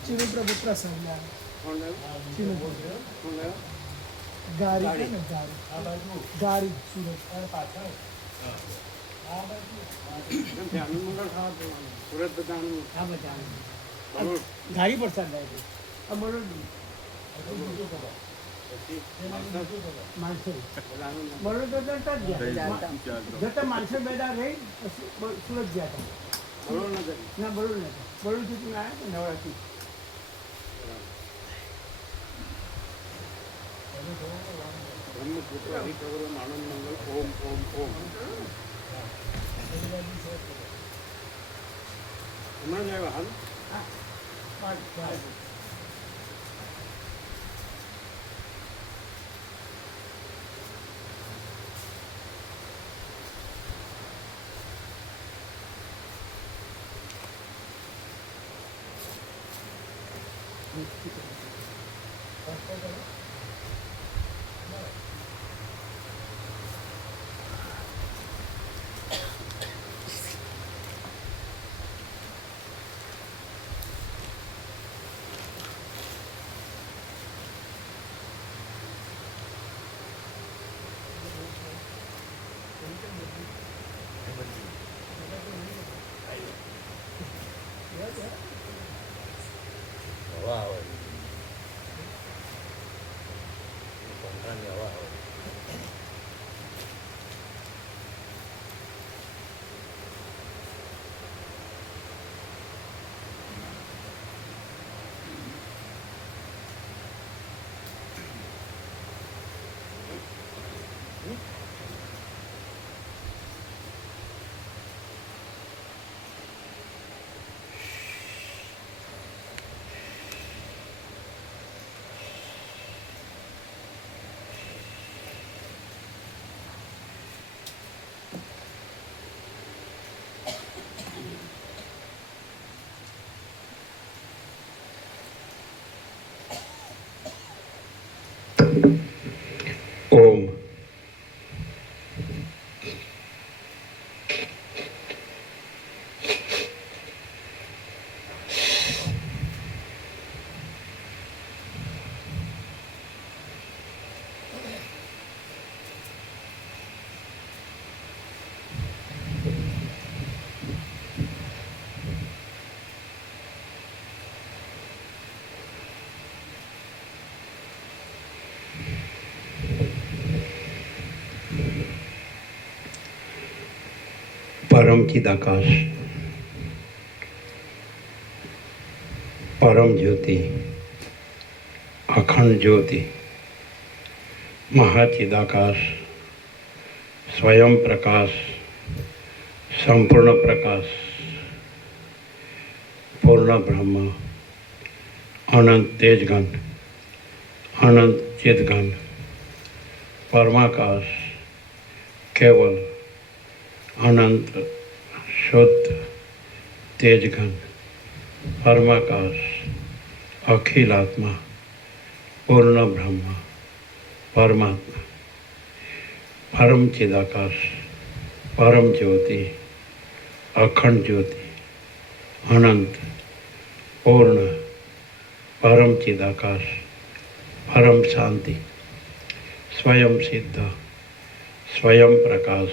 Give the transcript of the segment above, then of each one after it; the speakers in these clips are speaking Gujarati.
ચીનુ પ્રભુ પ્રસન્ન ગારી ગારી સુરત પાછળ સુરત ગાડી પ્રસાદ માણસો જતા માણસો બેડા રહી સુરત ગયા હતા. ના બરોડ નથી, બરોડથી તમે આવ્યા નવરાત્રી બ્રહ્મપુત્ર હરિકવર આનંદ મંગલ ઓમ ઓમ ઓમ. હમણાં જ આવ્યા હાલ. હવા આવે પંખાની હવા આવે. ઓમ. परम चिदाकाश, परम ज्योति, अखंड ज्योति, महाचिदाकाश, स्वयं प्रकाश, संपूर्ण प्रकाश, पूर्ण ब्रह्म, अनंत तेजगण, अनंत चिदगण, परमाकाश, केवल अनंत शुद्ध तेजघन परमाकाश, अखिलात्मा, पूर्ण ब्रह्म, परमात्मा, परम चिदाकाश, परम ज्योति, अखंड ज्योति, अनंत पूर्ण परम चिदाकाश, परम शांति, स्वयं सिद्ध, स्वयं प्रकाश,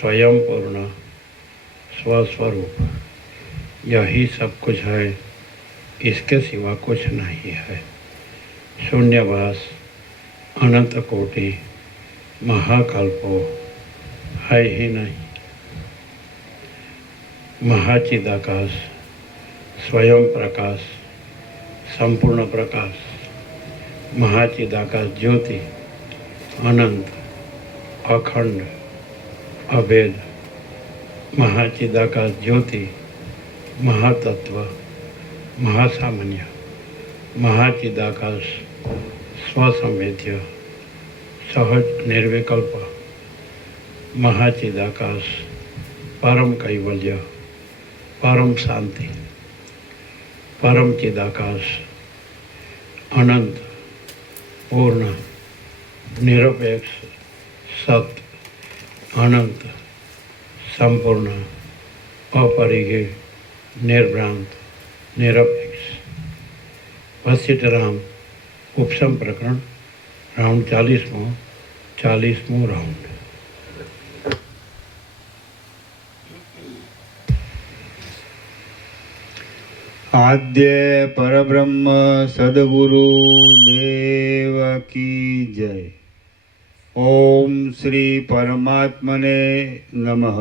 स्वयं पूर्ण, स्वस्वरूप, यही सब कुछ है, इसके सिवा कुछ नहीं है। शून्यवास, अनंत कोटि, महाकल्पो है ही नहीं। महाचिदाकाश, स्वयं प्रकाश, संपूर्ण प्रकाश, महाचिदाकाश ज्योति, अनंत, अखंड, अभेद, महाचिदाकाश ज्योति, મહાતત્વ, મહાસામાન્ય, મહાચિદાકાશ, સ્વસંવેદ્ય, સહજ નિર્વિકલ્પ, મહાચિદાકાશ, પરમ કૈવલ્ય, પરમ શાંતિ, પરમ ચિદાકાશ, અનંત, પૂર્ણ, નિરપેક્ષ, સત, અનંત, સંપૂર્ણ, अपरिगे, निर्भ्रांत, निरपेक्ष। वशिष्ठ राम उपसम प्रकरण राउंड 40मो राउंड। आद्य परब्रह्म सद्गुरु देव की जय। ओम श्री परमात्मने नमः।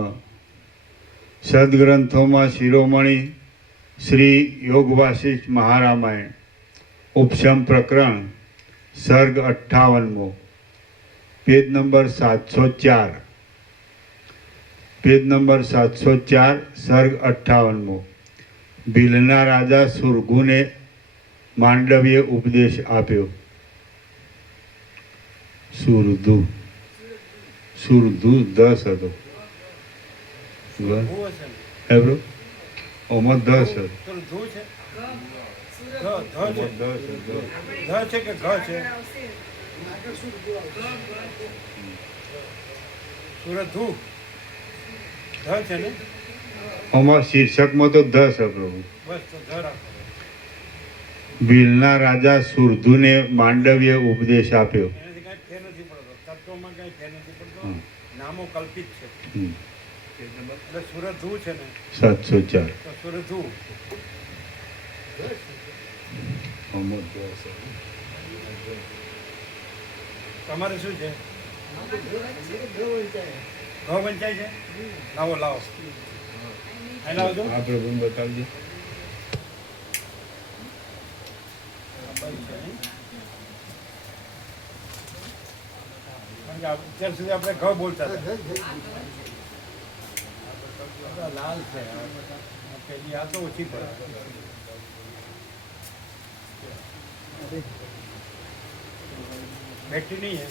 सद्ग्रंथों शिरोमणि श्री योग वासिष्ठ महारामायण उपशम प्रकरण सर्ग 58मो पेज नंबर 704 सर्ग 58मो। भीलना राजा सुरगुने मांडव्य उपदेश आप्यो। सुरधु 10 હતો બ્રો ઓમાં 10 હતો। ઓમાં શીર્ષકમાં તો 10 છે પ્રભુ। ભીલના રાજા સુરધુને માંડવ્ય ઉપદેશ આપ્યો। નામો કલ્પિત છે એટલે સુરધુ છે ને 704 તો સુરધુ તમારે શું છે ઘઉં વંચાય છે લાવો લાવો અહીં લાવજો આ પ્રભુ બતાવજો। અત્યાર સુધી આપણે ઘઉં બોલતા હતા લાલ છે પેલી આ તો ઓછી પડે बैटरी नहीं है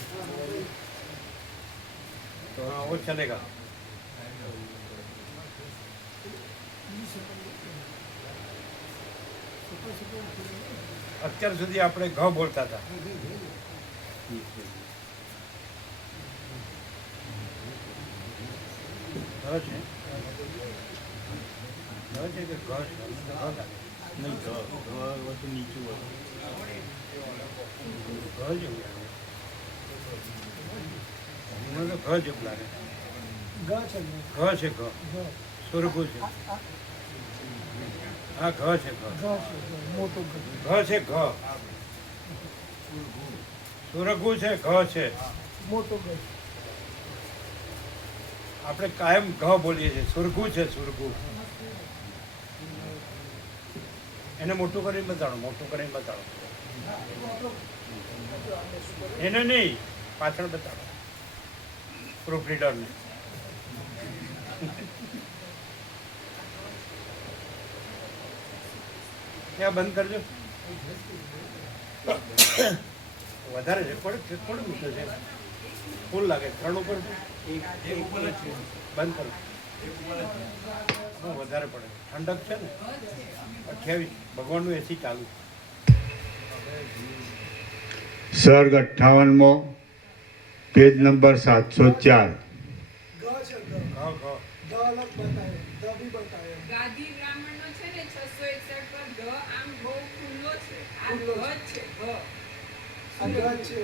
तो हाँ वो चलेगा। અત્યાર સુધી આપણે ઘ બોલતા હતા સુરગુ છે હા ઘ છે મોટું ઘ છે ઘ સુરગુ છે ઘ છે મોટું ઘ આપણે કાયમ ઘ બોલીએ છીએ સુરગુ છે સુરગુ એને મોટું કરીને બતાડો એને નહીં પાછળ બતાડો પ્રૂફ રીડરને ત્યાં બંધ કરજો વધારે છે થોડું મીઠું છે ફૂલ લાગે 3 ઉપર બંધ કરો વધારે પડે ઠંડક છે ને 28 ભગવાનનું એસી ચાલુ। सर्ग 58मो पेज नंबर 704 ગાદી બ્રાહ્મણનો છે ને 661 પર ગ આમ બહુ ખુલ્લો છે આ ગ છે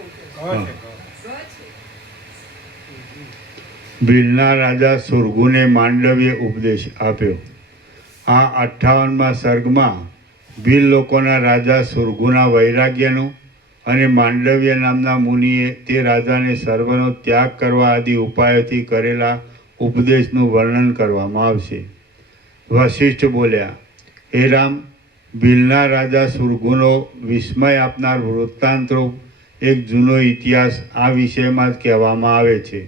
ભીલના રાજા સુરગુને માંડવ્ય ઉપદેશ આપ્યો। આ 58મા સર્ગમાં ભીલ લોકોના રાજા સુરગુના વૈરાગ્યનું અને માંડવ્ય નામના મુનિએ તે રાજાને સર્વનો ત્યાગ કરવા આદિ ઉપાયોથી કરેલા ઉપદેશનું વર્ણન કરવામાં આવશે। વશિષ્ઠ બોલ્યા, હે રામ, ભીલના રાજા સુરગુનો વિસ્મય આપનાર વૃત્તાંતરૂપ એક જૂનો ઇતિહાસ આ વિષયમાં જ કહેવામાં આવે છે।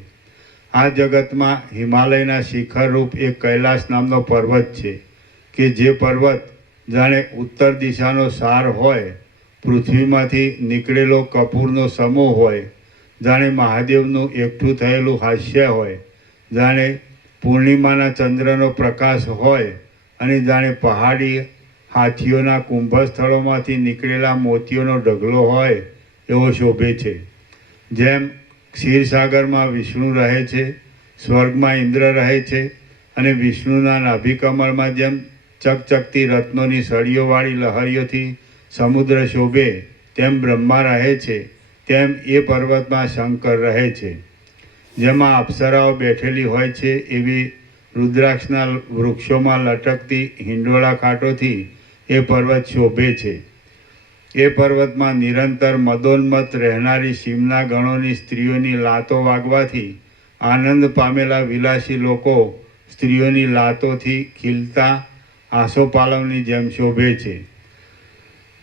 આ જગતમાં હિમાલયના શિખરરૂપ એક કૈલાસ નામનો પર્વત છે, કે જે પર્વત જાણે ઉત્તર દિશાનો સાર હોય, પૃથ્વીમાંથી નીકળેલો કપૂરનો સમૂહ હોય, જાણે મહાદેવનું એકઠું થયેલું હાસ્ય હોય, જાણે પૂર્ણિમાના ચંદ્રનો પ્રકાશ હોય અને જાણે પહાડી હાથીઓના કુંભસ્થળોમાંથી નીકળેલા મોતીઓનો ઢગલો હોય એવો શોભે છે. જેમ ક્ષીરસાગરમાં વિષ્ણુ રહે છે, સ્વર્ગમાં ઇન્દ્ર રહે છે અને વિષ્ણુના નાભિકમળમાં જેમ ચકચકતી રત્નોની સળીઓવાળી લહરીઓથી સમુદ્ર શોભે તેમ બ્રહ્મા રહે છે, તેમ એ પર્વતમાં શંકર રહે છે. જેમાં અપ્સરાઓ બેઠેલી હોય છે એવી રુદ્રાક્ષના વૃક્ષોમાં લટકતી હિંડોળા ખાટોથી એ પર્વત શોભે છે. એ પર્વતમાં નિરંતર મદોન્મત્ત રહેનારી શિવના ગણોની સ્ત્રીઓની લાતો વાગવાથી આનંદ પામેલા વિલાસી લોકો સ્ત્રીઓની લાતોથી ખીલતા આસોપાલવની જેમ શોભે છે.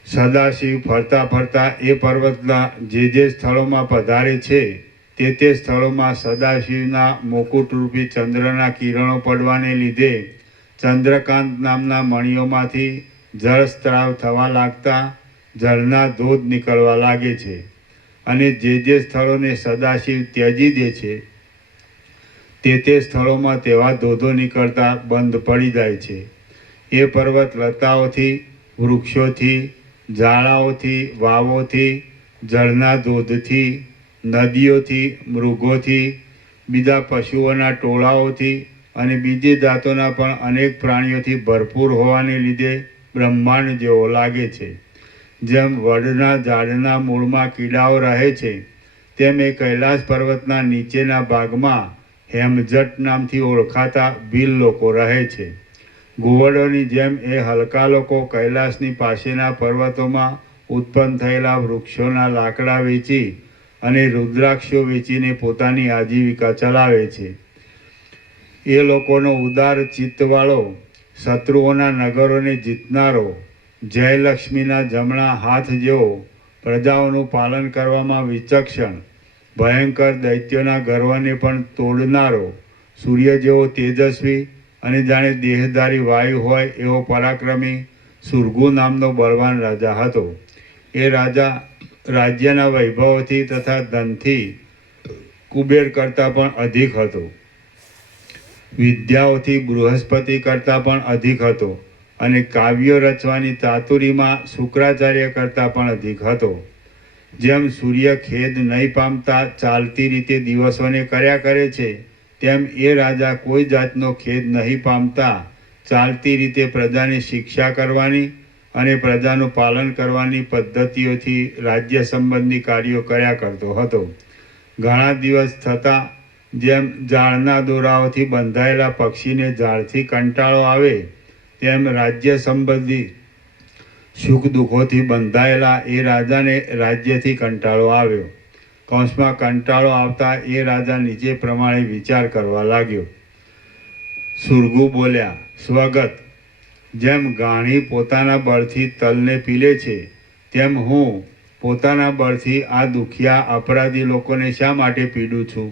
સદાશિવ ફરતા ફરતા એ પર્વતના જે સ્થળોમાં પધારે છે તે સ્થળોમાં સદાશિવના મુકુટરૂપી ચંદ્રના કિરણો પડવાને લીધે ચંદ્રકાંત નામના મણિઓમાંથી જળસ્ત્રાવ થવા લાગતા જળના ધોધ નીકળવા લાગે છે અને જે સ્થળોને સદાશિવ ત્યજી દે છે તે સ્થળોમાં તેવા ધોધો નીકળતા બંધ પડી જાય છે. એ પર્વત લતાઓથી, વૃક્ષોથી, ઝાડાઓથી, વાવોથી, જળના ધોધથી, નદીઓથી, મૃગોથી, બીજા પશુઓના ટોળાઓથી અને બીજી જાતોના પણ અનેક પ્રાણીઓથી ભરપૂર હોવાને લીધે બ્રહ્માંડ જેવો લાગે છે. જેમ વડના ઝાડના મૂળમાં કીડાઓ રહે છે, તેમ એ કૈલાસ પર્વતના નીચેના ભાગમાં હેમજટ નામથી ઓળખાતા ભીલ લોકો રહે છે. ઘુવડોની જેમ એ હલકા લોકો કૈલાસની પાસેના પર્વતોમાં ઉત્પન્ન થયેલા વૃક્ષોના લાકડા વેચી અને રુદ્રાક્ષો વેચીને પોતાની આજીવિકા ચલાવે છે. એ લોકોનો ઉદાર ચિત્તવાળો, શત્રુઓના નગરોને જીતનારો, જયલક્ષ્મીના જમણા હાથ જેવો, પ્રજાઓનું પાલન કરવામાં વિચક્ષણ, ભયંકર દૈત્યોના ગર્વને પણ તોડનારો, સૂર્ય જેવો તેજસ્વી અને જાણે દેહધારી વાયુ હોય એવો પરાક્રમી સુરગુ નામનો બળવાન રાજા હતો. એ રાજા રાજ્યના વૈભવથી તથા ધનથી કુબેર કરતાં પણ અધિક હતો, વિદ્યાઓથી બૃહસ્પતિ કરતાં પણ અધિક હતો અને કાવ્યો રચવાની ચાતુરીમાં શુક્રાચાર્ય કરતાં પણ અધિક હતો. જેમ સૂર્ય ખેદ નહીં પામતા ચાલતી રીતે દિવસોને કર્યા કરે છે, તેમ એ રાજા કોઈ જાતનો ખેદ નહીં પામતા ચાલતી રીતે પ્રજાને શિક્ષા કરવાની અને પ્રજાનું પાલન કરવાની પદ્ધતિઓથી રાજ્ય સંબંધી કાર્યો કર્યા કરતો હતો. ઘણા દિવસ થતાં જેમ ઝાડના દોરાઓથી બંધાયેલા પક્ષીને ઝાડથી કંટાળો આવે, તેમ રાજ્ય સંબંધી સુખ દુઃખોથી બંધાયેલા એ રાજાને રાજ્યથી કંટાળો આવ્યો. કૌંસમાં કંટાળો આવતા એ રાજા નીચે પ્રમાણે વિચાર કરવા લાગ્યો. સુરગુ બોલ્યા, સ્વગત, જેમ ગાણી પોતાના બળથી તલને પીલે છે, તેમ હું પોતાના બળથી આ દુખિયા અપરાધી લોકોને શા માટે પીડું છું?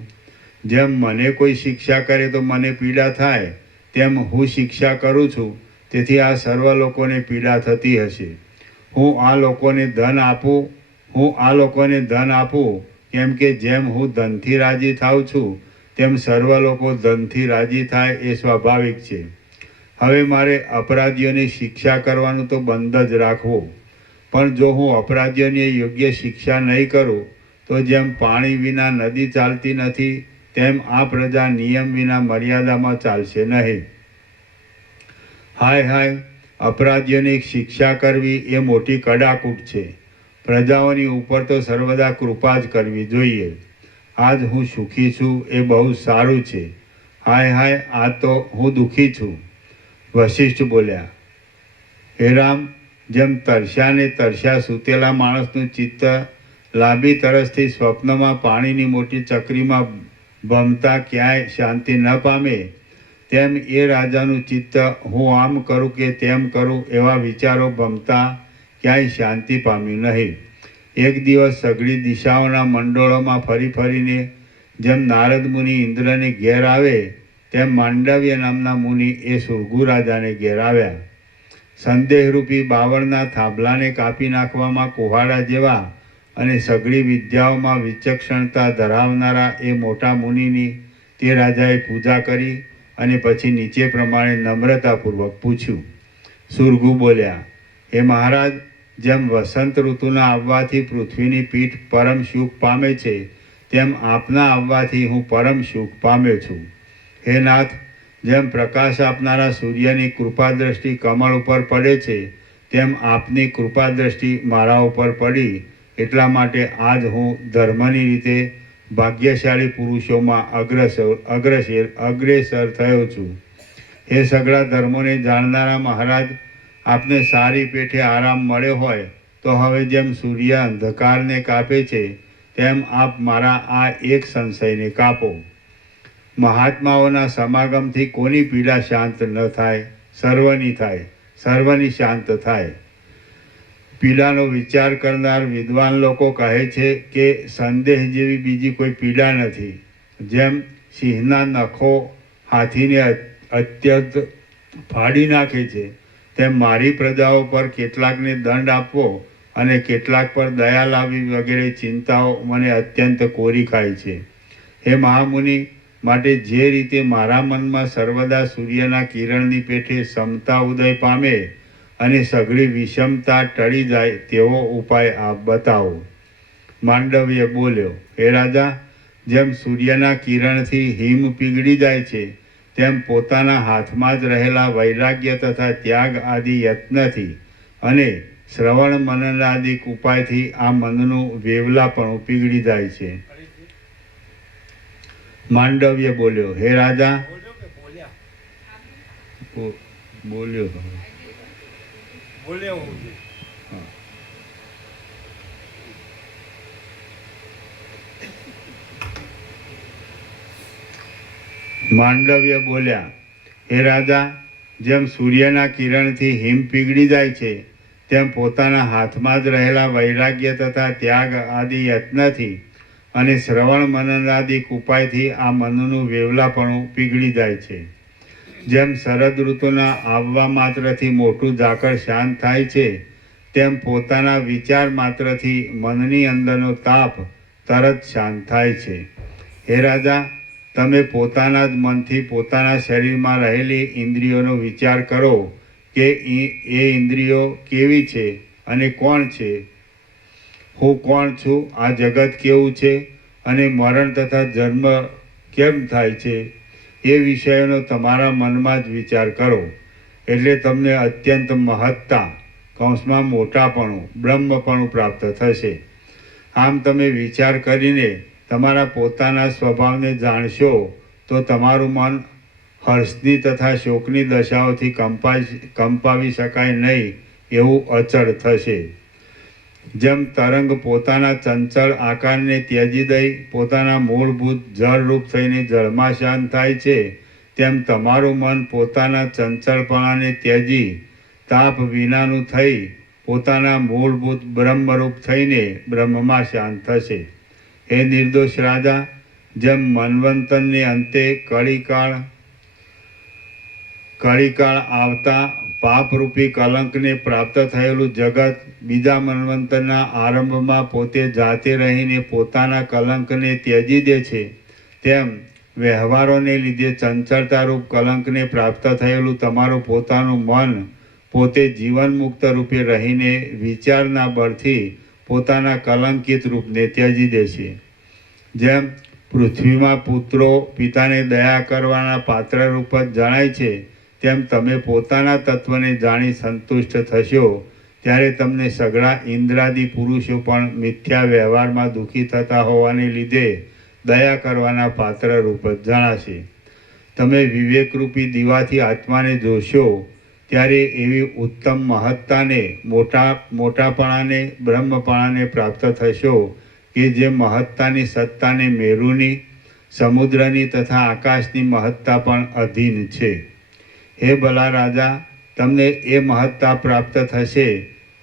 જેમ મને કોઈ શિક્ષા કરે તો મને પીડા થાય, તેમ હું શિક્ષા કરું છું, તેથી આ સર્વ લોકોને પીડા થતી હશે. હું આ લોકોને ધન આપું કેમ કે જેમ હું ધનથી રાજી થાઉં છું, તેમ સર્વ લોકો ધનથી રાજી થાય એ સ્વાભાવિક છે. હવે મારે અપરાધીઓની શિક્ષા કરવાનું તો બંધ જ રાખવું, પણ જો હું અપરાધીઓની યોગ્ય શિક્ષા નહીં કરું તો જેમ પાણી વિના નદી ચાલતી નથી, તેમ આ પ્રજા નિયમ વિના મર્યાદામાં ચાલશે નહીં. હાય હાય, અપરાધીઓની શિક્ષા કરવી એ મોટી કડાકૂટ છે. પ્રજાઓની ઉપર તો સર્વદા કૃપા જ કરવી જોઈએ. આજ હું સુખી છું એ બહુ સારું છે. હાય હાય, આ તો હું દુઃખી છું. વશિષ્ઠ બોલ્યા, હે રામ, જેમ તરસ્યા સૂતેલા માણસનું ચિત્ત લાંબી તરસથી સ્વપ્નમાં પાણીની મોટી ચકરીમાં ભમતા ક્યાંય શાંતિ ન પામે, તેમ એ રાજાનું ચિત્ત હું આમ કરું કે તેમ કરું એવા વિચારો ભમતા ક્યાંય શાંતિ પામ્યું નહીં. એક દિવસ સઘળી દિશાઓના મંડળોમાં ફરી ફરીને જેમ નારદ મુનિ ઇન્દ્રને ઘેર આવે, તેમ માંડવ્ય નામના મુનિ એ સુરગુ રાજાને ઘેર આવ્યા. સંદેહરૂપી બાવળના થાંભલાને કાપી નાખવામાં કુહાડા જેવા અને સઘળી વિદ્યાઓમાં વિચક્ષણતા ધરાવનારા એ મોટા મુનિની તે રાજાએ પૂજા કરી અને પછી નીચે પ્રમાણે નમ્રતાપૂર્વક પૂછ્યું. સુરગુ બોલ્યા, હે મહારાજ, જેમ વસંત ઋતુના આવવાથી પૃથ્વીની પીઠ પરમ સુખ પામે છે, તેમ આપના આવવાથી હું પરમ સુખ પામ્યો છું. હે નાથ, જેમ પ્રકાશ આપનારા સૂર્યની કૃપા દ્રષ્ટિ કમળ ઉપર પડે છે, તેમ આપની કૃપા દ્રષ્ટિ મારા ઉપર પડી. એટલા માટે આજ હું ધર્મની રીતે ભાગ્યશાળી પુરુષોમાં અગ્રેસર થયો છું. હે સઘળા ધર્મોને જાણનારા મહારાજ, આપને સારી પેઠે આરામ મળ્યો હોય તો હવે જેમ સૂર્ય અંધકારને કાપે છે, તેમ આપ મારા આ એક સંશયને કાપો. મહાત્માઓના સમાગમથી કોની પીડા શાંત ન થાય? સર્વની થાય, સર્વની શાંત થાય. પીડાનો વિચાર કરનાર વિદ્વાન લોકો કહે છે કે સંદેહ જેવી બીજી કોઈ પીડા નથી. જેમ સિંહના નખો હાથીને અત્યંત ફાડી નાખે છે, તેમ મારી પ્રજાઓ પર કેટલાકને દંડ આપવો અને કેટલાક પર દયા લાવવી વગેરે ચિંતાઓ મને અત્યંત કોરી ખાય છે. હે મહામુનિ, માટે જે રીતે મારા મનમાં સર્વદા સૂર્યના કિરણની પેઠે સમતા ઉદય પામે અને સઘળી વિષમતા ટળી જાય તેવો ઉપાય આપ બતાવો. માંડવ્ય બોલ્યો, હે રાજા, જેમ સૂર્યના કિરણથી હિમ પીગળી જાય છે, તેમ પોતાના હાથમાં જ રહેલા વૈરાગ્ય તથા ત્યાગ આદિ યત્નથી અને શ્રવણ મનન આદિ ઉપાયથી આ મનનું વેવલાપણું પીગળી જાય છે. માંડવ્ય બોલ્યો, હે રાજા, બોલ્યો માંડવ્ય બોલ્યા, હે રાજા, જેમ સૂર્યના કિરણથી હિમ પીગળી જાય છે, તેમ પોતાના હાથમાં જ રહેલા વૈરાગ્ય તથા ત્યાગ આદિ યત્નથી અને શ્રવણ મનન આદિ ઉપાયથી આ મનનું વેવલાપણું પીગળી જાય છે. જેમ શરદ ઋતુના આવવા માત્રથી મોટું ઝાકળ શાંત થાય છે, તેમ પોતાના વિચાર માત્રથી મનની અંદરનો તાપ તરત શાંત થાય છે. હે રાજા, તમે પોતાના જ મનથી પોતાના શરીરમાં રહેલી ઇન્દ્રિયોનો વિચાર કરો કે એ ઇન્દ્રિયો કેવી છે અને કોણ છે. હું કોણ છું, આ જગત કેવું છે અને મરણ તથા જન્મ કેમ થાય છે, એ વિષયોનો તમારા મનમાં જ વિચાર કરો. એટલે તમને અત્યંત મહત્તા કૌંસમાં મોટાપણું બ્રહ્મપણું પ્રાપ્ત થશે. આમ તમે વિચાર કરીને તમારા પોતાના સ્વભાવને જાણશો તો તમારું મન હર્ષની તથા શોકની દશાઓથી કંપાવી શકાય નહીં એવું અચળ થશે. જેમ તરંગ પોતાના ચંચળ આકારને ત્યજી દઈ પોતાના મૂળભૂત જળરૂપ થઈને જળમાં શાંત થાય છે, તેમ તમારું મન પોતાના ચંચળપણાને ત્યજી તાપ વિનાનું થઈ પોતાના મૂળભૂત બ્રહ્મરૂપ થઈને બ્રહ્મમાં શાંત થશે. હે નિર્દોષ રાજા, જેમ મન્વંતરને અંતે કળીકાળ આવતા પાપરૂપી કલંકને પ્રાપ્ત થયેલું જગત બીજા મન્વંતરના આરંભમાં પોતે જાતે રહીને પોતાના કલંકને ત્યજી દે છે, તેમ વ્યવહારોને લીધે ચંચળતારૂપ કલંકને પ્રાપ્ત થયેલું તમારું પોતાનું મન પોતે જીવન મુક્ત રૂપે રહીને વિચારના બળથી પોતાના કલંકિત રૂપને ત્યજી દે છે. જેમ પૃથ્વીમાં પુત્રો પિતાને દયા કરવાના પાત્ર રૂપ જ જણાય છે, તેમ તમે પોતાના તત્વને જાણી સંતુષ્ટ થશો ત્યારે તમને સઘળા ઇન્દ્રાદિ પુરુષો પણ મિથ્યા વ્યવહારમાં દુઃખી થતા હોવાને લીધે દયા કરવાના પાત્ર રૂપ જ જણાશે. તમે વિવેકરૂપી દીવાથી આત્માને જોશો ત્યારે એવી ઉત્તમ મહત્તાને મોટાપણાને બ્રહ્મપણાને પ્રાપ્ત થશો કે જે મહત્તાની સત્તાને મેરુની સમુદ્રની તથા આકાશની મહત્તા પણ અધીન છે. હે ભલા રાજા, તમને એ મહત્તા પ્રાપ્ત થશે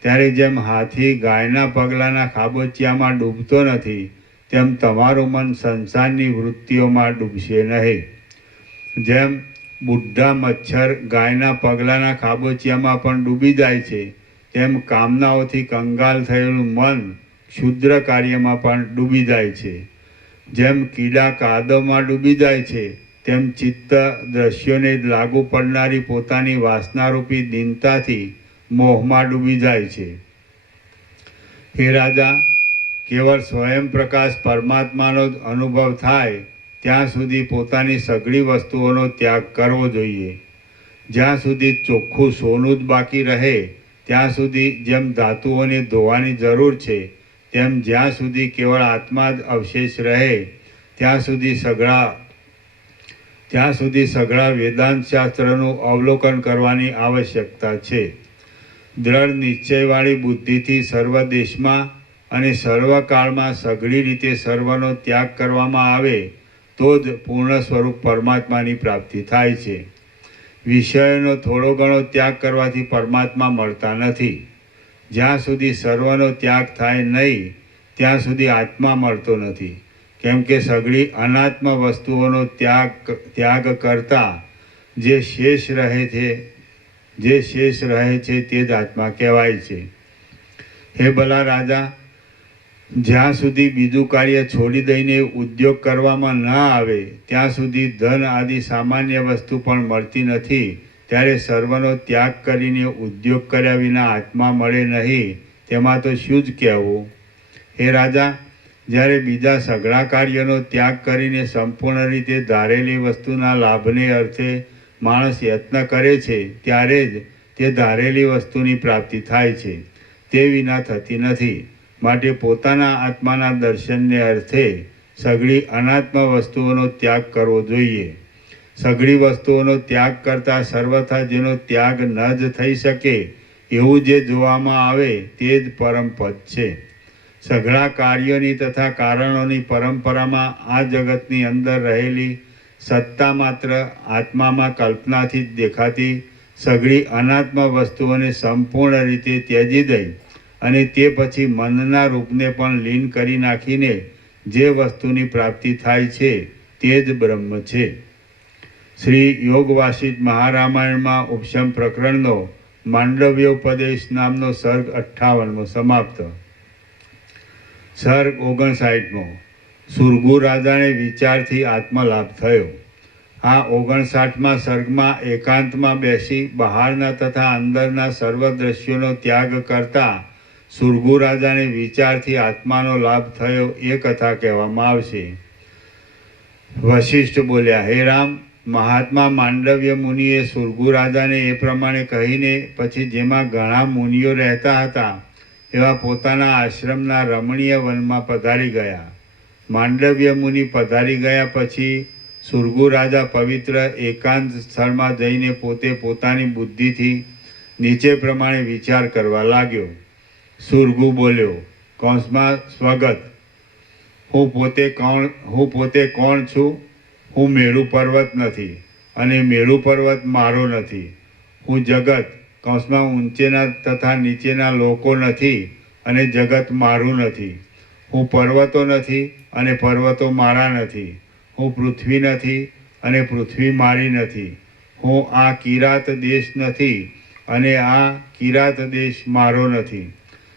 ત્યારે જેમ હાથી ગાયના પગલાંના ખાબોચિયામાં ડૂબતો નથી, તેમ તમારું મન સંસારની વૃત્તિઓમાં ડૂબશે નહીં. જેમ બુઢા મચ્છર ગાયના પગલાંના ખાબોચિયામાં પણ ડૂબી જાય છે, તેમ કામનાઓથી કંગાલ થયેલું મન ક્ષુદ્ર કાર્યમાં પણ ડૂબી જાય છે. જેમ કીડા કાદવમાં ડૂબી જાય છે, તેમ ચિત્ત દ્રશ્યોને લાગુ પડનારી પોતાની વાસનારૂપી દીનતાથી મોહમાં ડૂબી જાય છે. હે રાજા, કેવળ સ્વયં પ્રકાશ પરમાત્માનો જ અનુભવ થાય ત્યાં સુધી પોતાની સઘળી વસ્તુઓનો ત્યાગ કરવો જોઈએ. જ્યાં સુધી ચોખ્ખું સોનું જ બાકી રહે ત્યાં સુધી જેમ ધાતુઓને ધોવાની જરૂર છે, તેમ જ્યાં સુધી કેવળ આત્મા જ અવશેષ રહે ત્યાં સુધી સઘળા વેદાંત શાસ્ત્રનું અવલોકન કરવાની આવશ્યકતા છે. દ્રઢ નિશ્ચયવાળી બુદ્ધિથી સર્વ દેશમાં અને સર્વકાળમાં સઘળી રીતે સર્વનો ત્યાગ કરવામાં આવે તો જ પૂર્ણ સ્વરૂપ પરમાત્માની પ્રાપ્તિ થાય છે. વિષયોનો થોડો ઘણો ત્યાગ કરવાથી પરમાત્મા મળતા નથી. જ્યાં સુધી સર્વનો ત્યાગ થાય નહીં ત્યાં સુધી આત્મા મળતો નથી. કેમ કે સઘળી અનાત્મ વસ્તુઓનો ત્યાગ કરતાં જે શેષ રહે છે તે જ આત્મા કહેવાય છે. હે ભલા રાજા, જ્યાં સુધી બીજું કાર્ય છોડી દઈને ઉદ્યોગ કરવામાં ન આવે ત્યાં સુધી ધન આદિ સામાન્ય વસ્તુ પણ મળતી નથી. ત્યારે સર્વનો ત્યાગ કરીને ઉદ્યોગ કર્યા વિના આત્મા મળે નહીં તેમાં તો શું જ કહેવું. હે રાજા, જ્યારે બીજા સઘળા કાર્યનો ત્યાગ કરીને સંપૂર્ણ રીતે ધારેલી વસ્તુના લાભને અર્થે માણસ યત્ન કરે છે ત્યારે જ તે ધારેલી વસ્તુની પ્રાપ્તિ થાય છે, તે વિના થતી નથી. માટે પોતાના આત્માના દર્શનને અર્થે સઘળી અનાત્મ વસ્તુઓનો ત્યાગ કરવો જોઈએ. સઘળી વસ્તુઓનો ત્યાગ કરતાં સર્વથા જેનો ત્યાગ ન જ થઈ શકે એવું જે જોવામાં આવે તે જ પરમ પદ છે. સઘળા કાર્યોની તથા કારણોની પરંપરામાં આ જગતની અંદર રહેલી સત્તા માત્ર આત્મામાં કલ્પનાથી જ દેખાતી સઘળી અનાત્મ વસ્તુઓને સંપૂર્ણ રીતે ત્યજી દઈ અને તે પછી મનના રૂપને પણ લીન કરી નાખીને જે વસ્તુની પ્રાપ્તિ થાય છે તે જ બ્રહ્મ છે. શ્રી યોગ વાસિષ્ઠ મહારામાયણમાં ઉપશમ પ્રકરણનો માંડવ્યોપદેશ નામનો સર્ગ 58મો સમાપ્ત. સર્ગ 59મો. સુરગુ રાજાને વિચારથી આત્મલાભ થયો. આ 59મા સર્ગમાં એકાંતમાં બેસી બહારના તથા અંદરના સર્વ દ્રશ્યોનો ત્યાગ કરતા સુરગુ રાજાને વિચારથી આત્માનો લાભ થયો એ કથા કહેવામાં આવશે. વશિષ્ઠ બોલ્યા, હે રામ, મહાત્મા માંડવ્ય મુનિએ સુરગુ રાજાને એ પ્રમાણે કહીને પછી જેમાં ઘણા મુનિઓ રહેતા હતા એવા પોતાના આશ્રમના રમણીય વનમાં પધારી ગયા. માંડવ્ય મુનિ પધારી ગયા પછી સુરગુ રાજા પવિત્ર એકાંત સ્થળમાં જઈને પોતે પોતાની બુદ્ધિથી નીચે પ્રમાણે વિચાર કરવા લાગ્યો. સુરગુ બોલ્યો, કૌંસમાં સ્વગત, હું પોતે કોણ છું? હું મેરુ પર્વત નથી અને મેરુ પર્વત મારો નથી. હું જગત, કૌંસમાં ઊંચેના તથા નીચેના લોકો નથી અને જગત મારું નથી. હું પર્વતો નથી અને પર્વતો મારા નથી. હું પૃથ્વી નથી અને પૃથ્વી મારી નથી. હું આ કિરાત દેશ નથી અને આ કિરાત દેશ મારો નથી.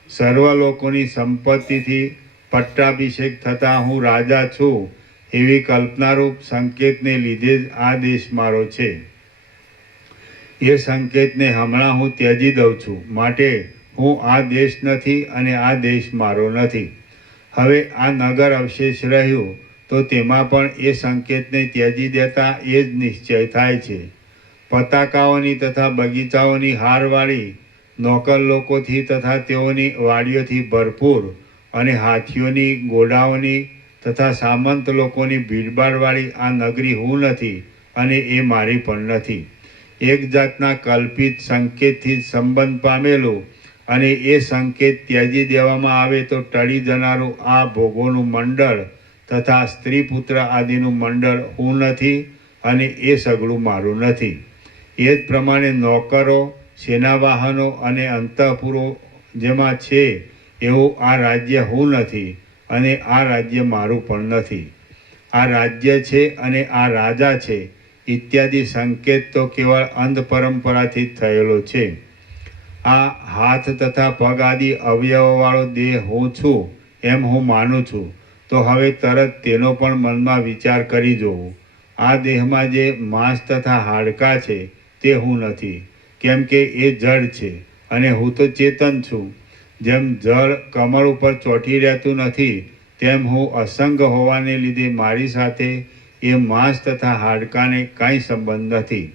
સર્વ લોકોની સંપત્તિથી પટ્ટાભિષેક થતાં હું રાજા છું એવી કલ્પનારૂપ સંકેતને લીધે જ આ દેશ મારો છે. એ સંકેતને હમણાં હું ત્યજી દઉં છું. માટે હું આ દેશ નથી અને આ દેશ મારો નથી. હવે આ નગર અવશેષ રહ્યું તો તેમાં પણ એ સંકેતને ત્યજી દેતા એ જ નિશ્ચય થાય છે. પતાકાઓની તથા બગીચાઓની હારવાળી નોકર લોકોથી તથા તેઓની વાડીઓથી ભરપૂર અને હાથીઓની, ઘોડાઓની તથા સામંત લોકોની ભીડભાડવાળી આ નગરી હું નથી અને એ મારી પણ નથી. એક જાતના કલ્પિત સંકેતથી જ સંબંધ પામેલું અને એ સંકેત ત્યજી દેવામાં આવે તો ટળી જનારું આ ભોગોનું મંડળ તથા સ્ત્રી પુત્ર આદિનું મંડળ હું નથી અને એ સઘળું મારું નથી. એ જ પ્રમાણે નોકરો, સેના વાહનો અને અંતઃપુરો જેમાં છે એવું આ રાજ્ય હું નથી અને આ રાજ્ય મારું પણ નથી. આ રાજ્ય છે અને આ રાજા છે ઇત્યાદિ સંકેત તો કેવળ અંધ પરંપરાથી જ થયેલો છે. આ હાથ તથા પગ આદિ અવયવવાળો દેહ હું છું એમ હું માનું છું, તો હવે તરત તેનો પણ મનમાં વિચાર કરી જોવું. આ દેહમાં જે માંસ તથા હાડકાં છે તે હું નથી, કેમ કે એ જડ છે અને હું તો ચેતન છું. જેમ જળ કમળ ઉપર ચોંટી રહેતું નથી, તેમ હું અસંગ હોવાને લીધે મારી સાથે એ માંસ તથા હાડકાને કાંઈ સંબંધ નથી.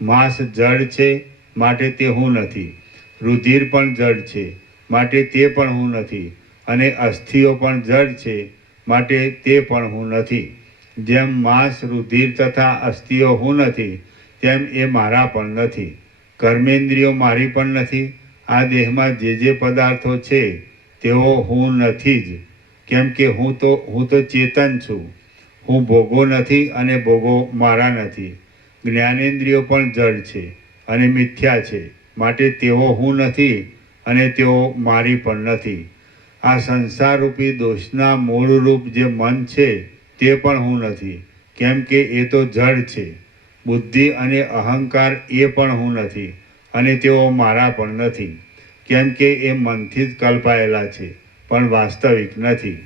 માંસ જડ છે માટે તે હું નથી, રુધિર પણ જડ છે માટે તે પણ હું નથી, અને અસ્થિઓ પણ જડ છે માટે તે પણ હું નથી. જેમ માંસ રુધિર તથા અસ્થિઓ હું નથી, તેમ એ મારા પણ નથી. કર્મેન્દ્રિયો મારી પણ નથી. આ દેહમાં જે પદાર્થો છે તેઓ હું નથી જ, કેમ કે હું તો ચેતન છું. હું ભોગો નથી અને ભોગો મારા નથી. જ્ઞાનેન્દ્રિયો પણ જડ છે અને મિથ્યા છે, માટે તેઓ હું નથી અને તેઓ મારી પણ નથી. આ સંસારરૂપી દોષના મૂળરૂપ જે મન છે તે પણ હું નથી, કેમ કે એ તો જડ છે. બુદ્ધિ અને અહંકાર એ પણ હું નથી અને તેઓ મારા પણ નથી, કેમ કે એ મનથી જ કલ્પાયેલા છે પણ વાસ્તવિક નથી.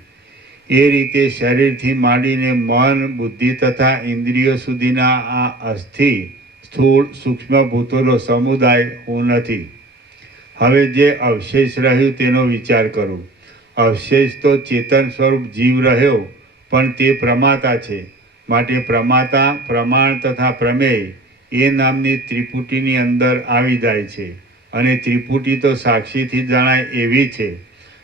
એ રીતે શરીરથી માંડીને મન, બુદ્ધિ તથા ઇન્દ્રિયો સુધીના આ અસ્થિ, સ્થૂળ, સૂક્ષ્મ ભૂતોનો સમુદાય હું નથી. હવે જે અવશેષ રહ્યું તેનો વિચાર કરું. અવશેષ તો ચેતન સ્વરૂપ જીવ રહ્યો, પણ તે પ્રમાતા છે. માટે પ્રમાતા, પ્રમાણ તથા પ્રમેય એ નામની ત્રિપુટીની અંદર આવી જાય છે, અને ત્રિપુટી તો સાક્ષીથી જણાય એવી છે.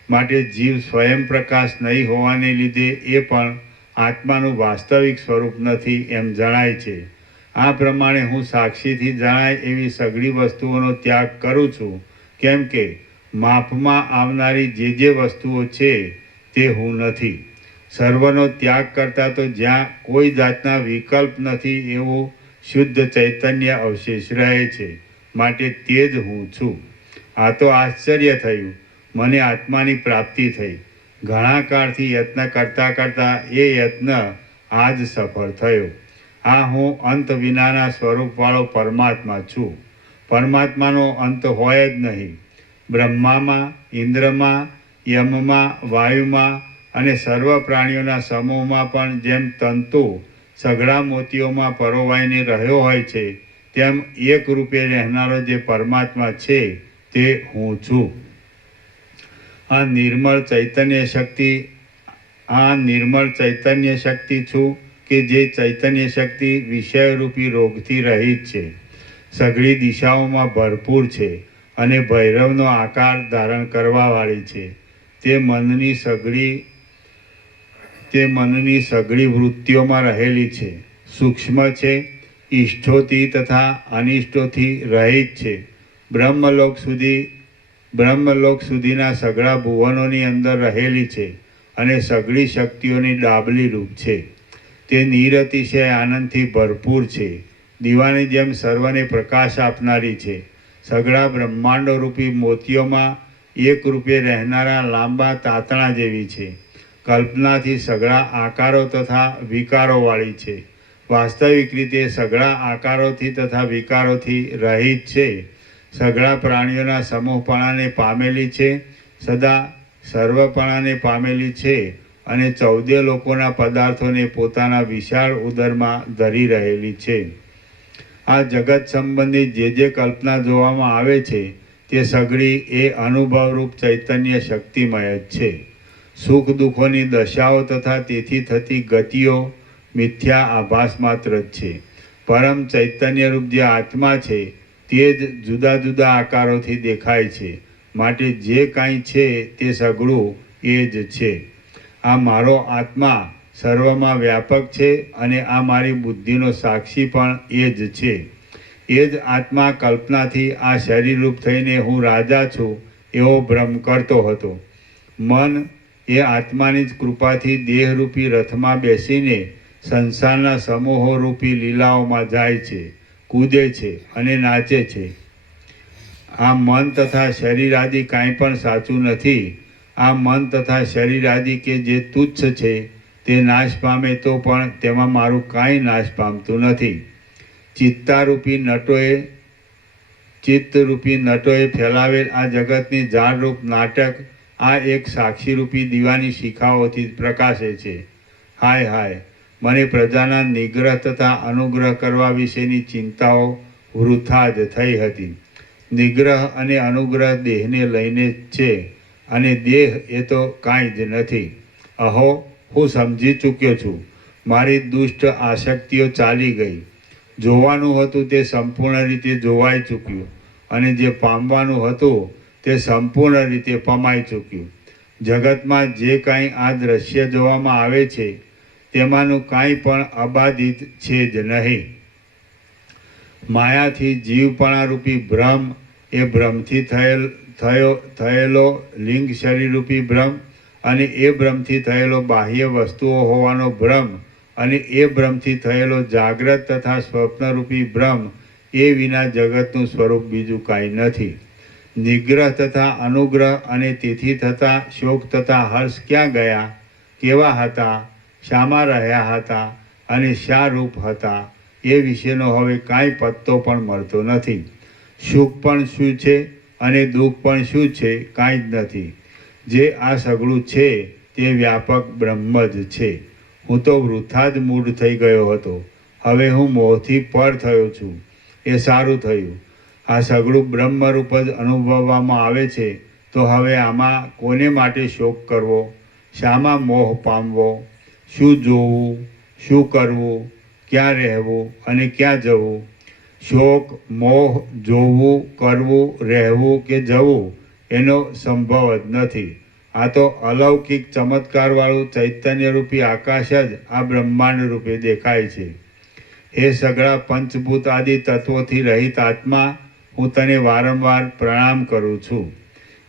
માટે જીવ સ્વયં પ્રકાશ નહીં હોવાને લીધે એ પણ આત્માનું વાસ્તવિક સ્વરૂપ નથી એમ જણાય છે. આ પ્રમાણે હું સાક્ષીથી જણાય એવી સઘળી વસ્તુઓનો ત્યાગ કરું છું, કેમ કે માપમાં આવનારી જે વસ્તુઓ છે તે હું નથી. સર્વનો ત્યાગ કરતાં તો જ્યાં કોઈ જાતના વિકલ્પ નથી એવું શુદ્ધ ચૈતન્ય અવશેષ રહે છે, માટે તે જ હું છું. આ તો આશ્ચર્ય થયું. મને આત્માની પ્રાપ્તિ થઈ. ઘણા કાળથી યત્ન કરતાં કરતાં એ યત્ન આજ સફળ થયો. આ હું અંત વિનાના સ્વરૂપવાળો પરમાત્મા છું. પરમાત્માનો અંત હોય જ નહીં. બ્રહ્મામાં, ઇન્દ્રમાં, યમમાં, વાયુમાં અને સર્વ પ્રાણીઓના સમૂહમાં પણ જેમ તંતુ સઘળા મોતીઓમાં પરોવાઈને રહ્યો હોય છે, તેમ એક રૂપે રહેનારો જે પરમાત્મા છે તે હું છું. આ નિર્મળ ચૈતન્ય શક્તિ છું કે જે ચૈતન્ય શક્તિ વિષયરૂપી રોગથી રહિત છે, સઘળી દિશાઓમાં ભરપૂર છે અને ભૈરવનો આકાર ધારણ કરવાવાળી છે. તે મનની સઘળી વૃત્તિઓમાં રહેલી છે, સૂક્ષ્મ છે, ઇષ્ટોથી તથા અનિષ્ટોથી રહિત છે. બ્રહ્મલોક સુધીના સઘળા ભુવનોની અંદર રહેલી છે અને સઘળી શક્તિઓની ડાબલી રૂપ છે. તે નિરતિશય આનંદથી ભરપૂર છે, દીવાની જેમ સર્વને પ્રકાશ આપનારી છે. સઘળા બ્રહ્માંડો રૂપી મોતીઓમાં એક રૂપે રહેનારા લાંબા તાતણા જેવી છે. કલ્પનાથી સઘળા આકારો તથા વિકારોવાળી છે. વાસ્તવિક રીતે સઘળા આકારોથી તથા વિકારોથી રહિત છે. સઘળા પ્રાણીઓના સમૂહપણાને પામેલી છે, સદા સર્વપણાને પામેલી છે અને 14 લોકોના પદાર્થોને પોતાના વિશાળ ઉદરમાં ધરી રહેલી છે. આ જગત સંબંધી જે કલ્પના જોવામાં આવે છે તે સઘળી એ અનુભવરૂપ ચૈતન્ય શક્તિમય જ છે. સુખ દુઃખોની દશાઓ તથા તેથી થતી ગતિઓ મિથ્યા આભાસ માત્ર જ છે. પરમ ચૈતન્યરૂપ જે આત્મા છે તે જ જુદા જુદા આકારોથી દેખાય છે. માટે જે કાંઈ છે તે સઘળું એ જ છે. આ મારો આત્મા સર્વમાં વ્યાપક છે અને આ મારી બુદ્ધિનો સાક્ષી પણ એ જ છે. એ જ આત્મા કલ્પનાથી આ શરીરરૂપ થઈને હું રાજા છું એવો ભ્રમ કરતો હતો. મન એ આત્માની જ કૃપાથી દેહરૂપી રથમાં બેસીને સંસારના સમૂહોરૂપી લીલાઓમાં જાય છે, કૂદે છે અને નાચે છે. આ મન તથા શરીર આદિ કાંઈ પણ સાચું નથી. આ મન તથા શરીર આદિ કે જે તુચ્છ છે તે નાશ પામે તો પણ તેમાં મારું કાંઈ નાશ પામતું નથી. ચિત્તરૂપી નટોએ ફેલાવેલ આ જગતની ઝાડરૂપ નાટક આ એક સાક્ષીરૂપી દીવાની શિખાઓથી પ્રકાશે છે. હાય હાય, મને પ્રજાના નિગ્રહ તથા અનુગ્રહ કરવા વિશેની ચિંતાઓ વૃથા જ થઈ હતી. નિગ્રહ અને અનુગ્રહ દેહને લઈને જ છે, અને દેહ એ તો કાંઈ જ નથી. અહો, હું સમજી ચૂક્યો છું. મારી દુષ્ટ આસક્તિઓ ચાલી ગઈ. જોવાનું હતું તે સંપૂર્ણ રીતે જોવાઈ ચૂક્યું, અને જે પામવાનું હતું તે સંપૂર્ણ રીતે પમાઈ ચૂક્યું. જગતમાં જે કાંઈ આ દ્રશ્ય જોવામાં આવે છે તેમાંનું કાંઈ પણ અબાધિત છે જ નહીં. માયાથી જીવપણારૂપી ભ્રમ, એ ભ્રમથી થયેલો લિંગ શરીરરૂપી ભ્રમ, અને એ ભ્રમથી થયેલો બાહ્ય વસ્તુઓ હોવાનો ભ્રમ, અને એ ભ્રમથી થયેલો જાગ્રત તથા સ્વપ્નરૂપી ભ્રમ, એ વિના જગતનું સ્વરૂપ બીજું કાંઈ નથી. નિગ્રહ તથા અનુગ્રહ અને તેથી થતા શોક તથા હર્ષ ક્યાં ગયા, કેવા હતા, શામાં રહ્યા હતા અને શા રૂપ હતા, એ વિશેનો હવે કાંઈ પત્તો પણ મળતો નથી. સુખ પણ શું છે અને દુઃખ પણ શું છે, કાંઈ જ નથી. જે આ સઘળું છે તે વ્યાપક બ્રહ્મ જ છે. હું તો વૃથા જ મૂઢ થઈ ગયો હતો. હવે હું મોહથી પર થયો છું. એ સારું થયું. આ સઘળું બ્રહ્મરૂપ જ અનુભવવામાં આવે છે, તો હવે આમાં કોને માટે શોક કરવો, શામાં મોહ પામવો, શું જોવું, શું કરવું, ક્યાં રહેવું અને ક્યાં જવું. શોક, મોહ, જોવું, કરવું, રહેવું કે જવું એનો સંભવ જ નથી. આ તો અલૌકિક ચમત્કારવાળું ચૈતન્યરૂપી આકાશ જ આ બ્રહ્માંડ રૂપે દેખાય છે. હે સઘળા પંચભૂત આદિ તત્વોથી રહિત આત્મા, હું તને વારંવાર પ્રણામ કરું છું.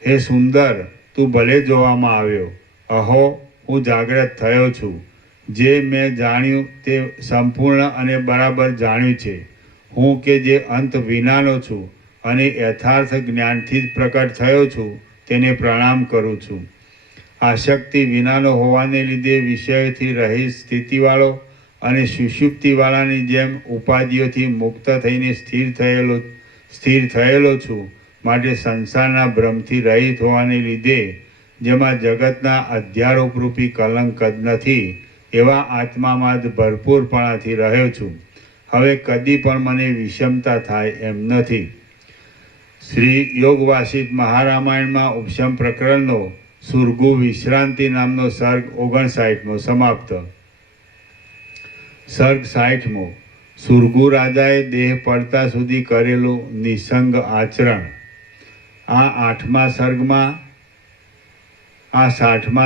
હે સુંદર, તું ભલે જોવામાં આવ્યો. અહો, હું જાગ્રત થયો છું. જે મેં જાણ્યું તે સંપૂર્ણ અને બરાબર જાણ્યું છે. હું કે જે અંત વિનાનો છું અને યથાર્થ જ્ઞાનથી જ પ્રકટ થયો છું, તેને પ્રણામ કરું છું. આસક્તિ વિનાનો હોવાને લીધે વિષયોથી રહિત સ્થિતિવાળો અને સુષુપ્તિવાળાની જેમ ઉપાધિઓથી મુક્ત થઈને સ્થિર થયેલો છું. માટે સંસારના ભ્રમથી રહિત હોવાને લીધે, જેમાં જગતના અધ્યારોપરૂપી કલંક જ નથી, એવા આત્મામાં જ ભરપૂરપણાથી રહ્યો છું. હવે કદી પણ મને વિષમતા થાય એમ નથી. શ્રી યોગ વાસિષ્ઠ મહારામાયણમાં ઉપશમ પ્રકરણનો સુરગુ વિશ્રાંતિ નામનો સર્ગ 59મો સમાપ્ત. સર્ગ 60મો. સુરગુ રાજાએ દેહ પડતા સુધી કરેલું નિસંગ આચરણ. આ 60મા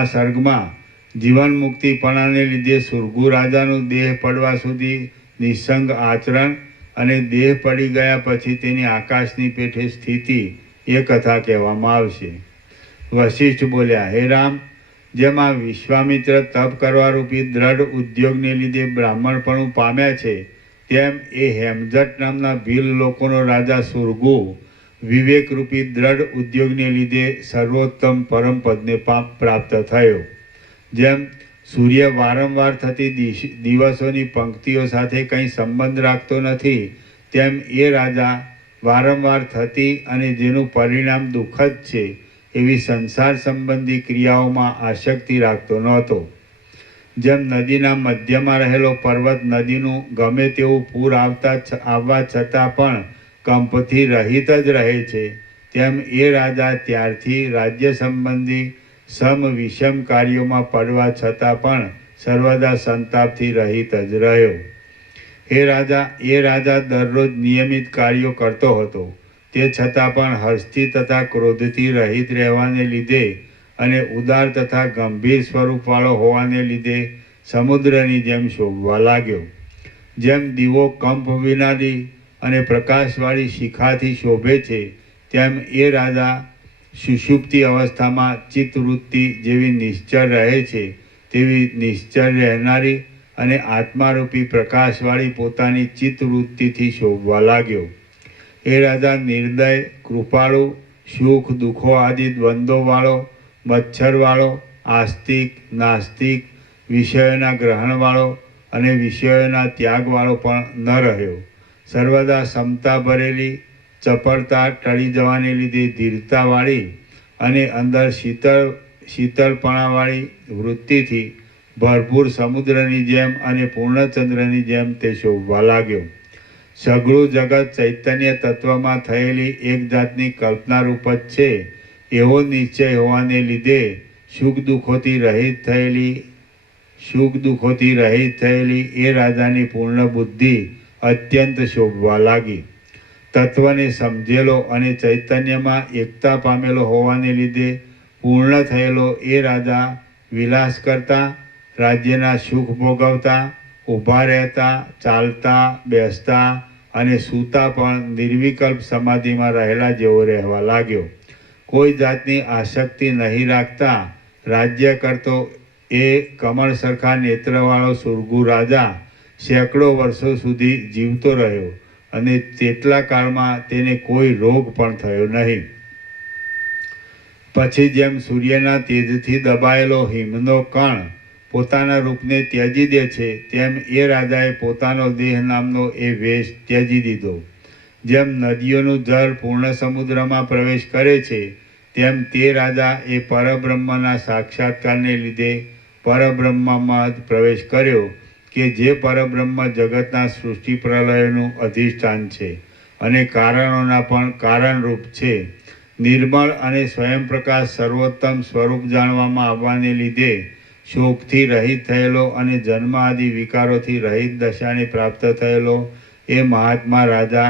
સર્ગમાં જીવન મુક્તિપણાને લીધે સુરગુ રાજાનું દેહ પડવા સુધી નિસંગ આચરણ અને દેહ પડી ગયા પછી તેની આકાશની પેઠે સ્થિતિ એ કથા કહેવામાં આવશે. વશિષ્ઠ બોલ્યા, હે રામ, જેમ આ વિશ્વામિત્ર તપ કરવા રૂપી દ્રઢ ઉદ્યોગને લીધે બ્રાહ્મણપણું પામ્યા છે, તેમ એ હેમજટ નામના ભીલ લોકોનો રાજા સુરગુ વિવેકરૂપી દ્રઢ ઉદ્યોગને લીધે સર્વોત્તમ પરમપદને પ્રાપ્ત થયો. જેમ સૂર્ય વારંવાર થતી દિવસોની પંક્તિઓ સાથે કંઈ સંબંધ રાખતો નથી, તેમ એ રાજા વારંવાર થતી અને જેનું પરિણામ દુઃખદ છે એવી સંસાર સંબંધી ક્રિયાઓમાં આસક્તિ રાખતો નહોતો. જેમ નદીના મધ્યમાં રહેલો પર્વત નદીનું ગમે તેવું પૂર આવવા છતાં પણ કંપથી રહિત જ રહે છે, તેમ એ રાજા ત્યારથી રાજ્ય સંબંધી સમ વિષમ કાર્યોમાં પડવા છતાં પણ સર્વદા સંતાપથી રહિત જ રહ્યો. એ રાજા દરરોજ નિયમિત કાર્યો કરતો હતો. તે છતાં પણ હર્ષથી તથા ક્રોધથી રહિત રહેવાને લીધે અને ઉદાર તથા ગંભીર સ્વરૂપવાળો હોવાને લીધે સમુદ્રની જેમ શોભવા લાગ્યો. જેમ દીવો કંપ વિનાની અને પ્રકાશવાળી શિખાથી શોભે છે, તેમ એ રાજા સુષુપ્તિ અવસ્થામાં ચિત્તવૃત્તિ જેવી નિશ્ચળ રહે છે તેવી નિશ્ચળ રહેનારી અને આત્મારૂપી પ્રકાશવાળી પોતાની ચિત્તવૃત્તિથી શોભવા લાગ્યો. એ રાજા નિર્દય, કૃપાળુ, સુખ દુઃખો આદિ દ્વંદ્વોવાળો, મચ્છરવાળો, આસ્તિક, નાસ્તિક, વિષયોના ગ્રહણવાળો અને વિષયોના ત્યાગવાળો પણ ન રહ્યો. સર્વદા ક્ષમતા ભરેલી, ચપળતા ટળી જવાને લીધે ધીરતાવાળી અને અંદર શીતળપણાવાળી વૃત્તિથી ભરપૂર સમુદ્રની જેમ અને પૂર્ણચંદ્રની જેમ તે શોભવા લાગ્યો. સઘળું જગત ચૈતન્ય તત્વમાં થયેલી એક જાતની કલ્પનારૂપ જ છે એવો નિશ્ચય હોવાને લીધે સુખ દુઃખોથી રહિત થયેલી એ રાજાની પૂર્ણ બુદ્ધિ અત્યંત શોભવા લાગી. તત્વને સમજેલો અને ચૈતન્યમાં એકતા પામેલો હોવાને લીધે પૂર્ણ થયેલો એ રાજા વિલાસ કરતા, રાજ્યના સુખ ભોગવતા, ઊભા રહેતા, ચાલતા, બેસતા અને સૂતા પણ નિર્વિકલ્પ સમાધિમાં રહેલા જેવો રહેવા લાગ્યો. કોઈ જાતની આસક્તિ નહીં રાખતા રાજ્ય કરતો એ કમળ સરખા નેત્રવાળો સુરગુ રાજા સેંકડો વર્ષો સુધી જીવતો રહ્યો અને તેટલા કાળમાં તેને કોઈ રોગ પણ થયો નહીં. પછી જેમ સૂર્યના તેજથી દબાયેલો હિમનો કણ પોતાના રૂપને ત્યજી દે છે, તેમ એ રાજાએ પોતાનો દેહ નામનો એ વેશ ત્યજી દીધો. જેમ નદીઓનું જળ પૂર્ણ સમુદ્રમાં પ્રવેશ કરે છે, તેમ તે રાજા એ પરબ્રહ્મના સાક્ષાત્કારને લીધે પરબ્રહ્મમાં જ પ્રવેશ કર્યો કે જે પરબ્રહ્મ જગતના સૃષ્ટિ પ્રલયનું અધિષ્ઠાન છે અને કારણોના પણ કારણરૂપ છે. નિર્મળ અને સ્વયંપ્રકાશ સર્વોત્તમ સ્વરૂપ જાણવામાં આવવાને લીધે શોકથી રહિત થયેલો અને જન્મ આદિ વિકારોથી રહિત દશાને પ્રાપ્ત થયેલો એ મહાત્મા રાજા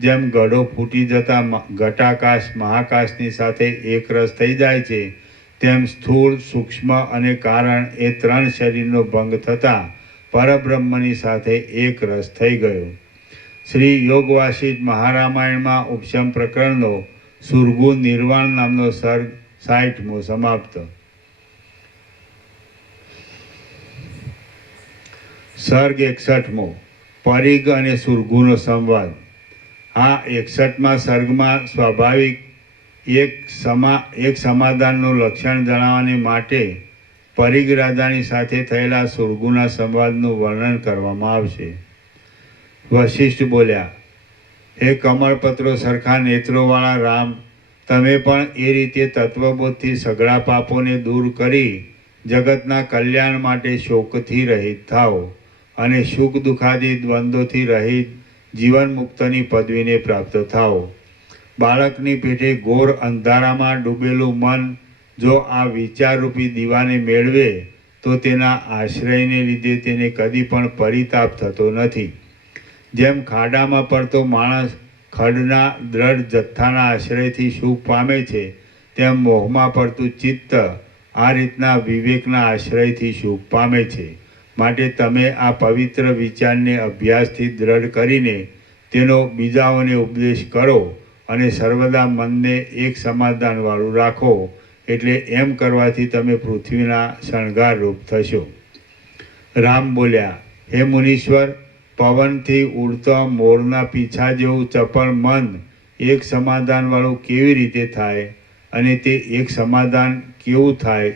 જેમ ગઢો ફૂટી જતા ઘટાકાશ મહાકાશની સાથે એકરસ થઈ જાય છે, તેમ સ્થૂળ, સૂક્ષ્મ અને કારણ એ ત્રણ શરીરનો ભંગ થતાં પરબ્રહ્મની સાથે એક રસ થઈ ગયો. શ્રી યોગ વાસિષ્ઠ મહારામાયણમાં ઉપશમ પ્રકરણનો સુરગુ નિર્વાણ નામનો સર્ગ 60મો સમાપ્ત. સર્ગ 61મો પરિગ અને સુરગુનો સંવાદ. આ 61મા સર્ગમાં સ્વાભાવિક એક સમાધાનનું લક્ષણ જણાવવાને માટે પરિગ રાજાની સાથે થયેલા સુરગુના સંવાદનું વર્ણન કરવામાં આવશે. વશિષ્ઠ બોલ્યા, હે કમળપત્રો સરખા નેત્રોવાળા રામ, તમે પણ એ રીતે તત્વબોધથી સઘળા પાપોને દૂર કરી જગતના કલ્યાણ માટે શોકથી રહિત થાઓ અને સુખ દુઃખાદી દ્વંદ્વોથી રહિત જીવન મુક્તની પદવીને પ્રાપ્ત થાઓ. બાળકની પેટે ઘોર અંધારામાં ડૂબેલું મન જો આ વિચારરૂપી દીવાને મેળવે તો તેના આશ્રયને લીધે તેને કદી પણ પરિતાપ થતો નથી. જેમ ખાડામાં પડતો માણસ ખડના દ્રઢ જથ્થાના આશ્રયથી સુખ પામે છે, તેમ મોહમાં પડતું ચિત્ત આ રીતના વિવેકના આશ્રયથી સુખ પામે છે. માટે તમે આ પવિત્ર વિચારને અભ્યાસથી દ્રઢ કરીને તેનો બીજાઓને ઉપદેશ કરો અને સર્વદા મનને એક સમાધાનવાળું રાખો. એટલે એમ કરવાથી તમે પૃથ્વીના શણગારરૂપ થશો. રામ બોલ્યા, હે મુનીશ્વર, પવનથી ઉડતા મોરના પીછા જેવું ચપળ મન એક સમાધાનવાળું કેવી રીતે થાય અને તે એક સમાધાન કેવું થાય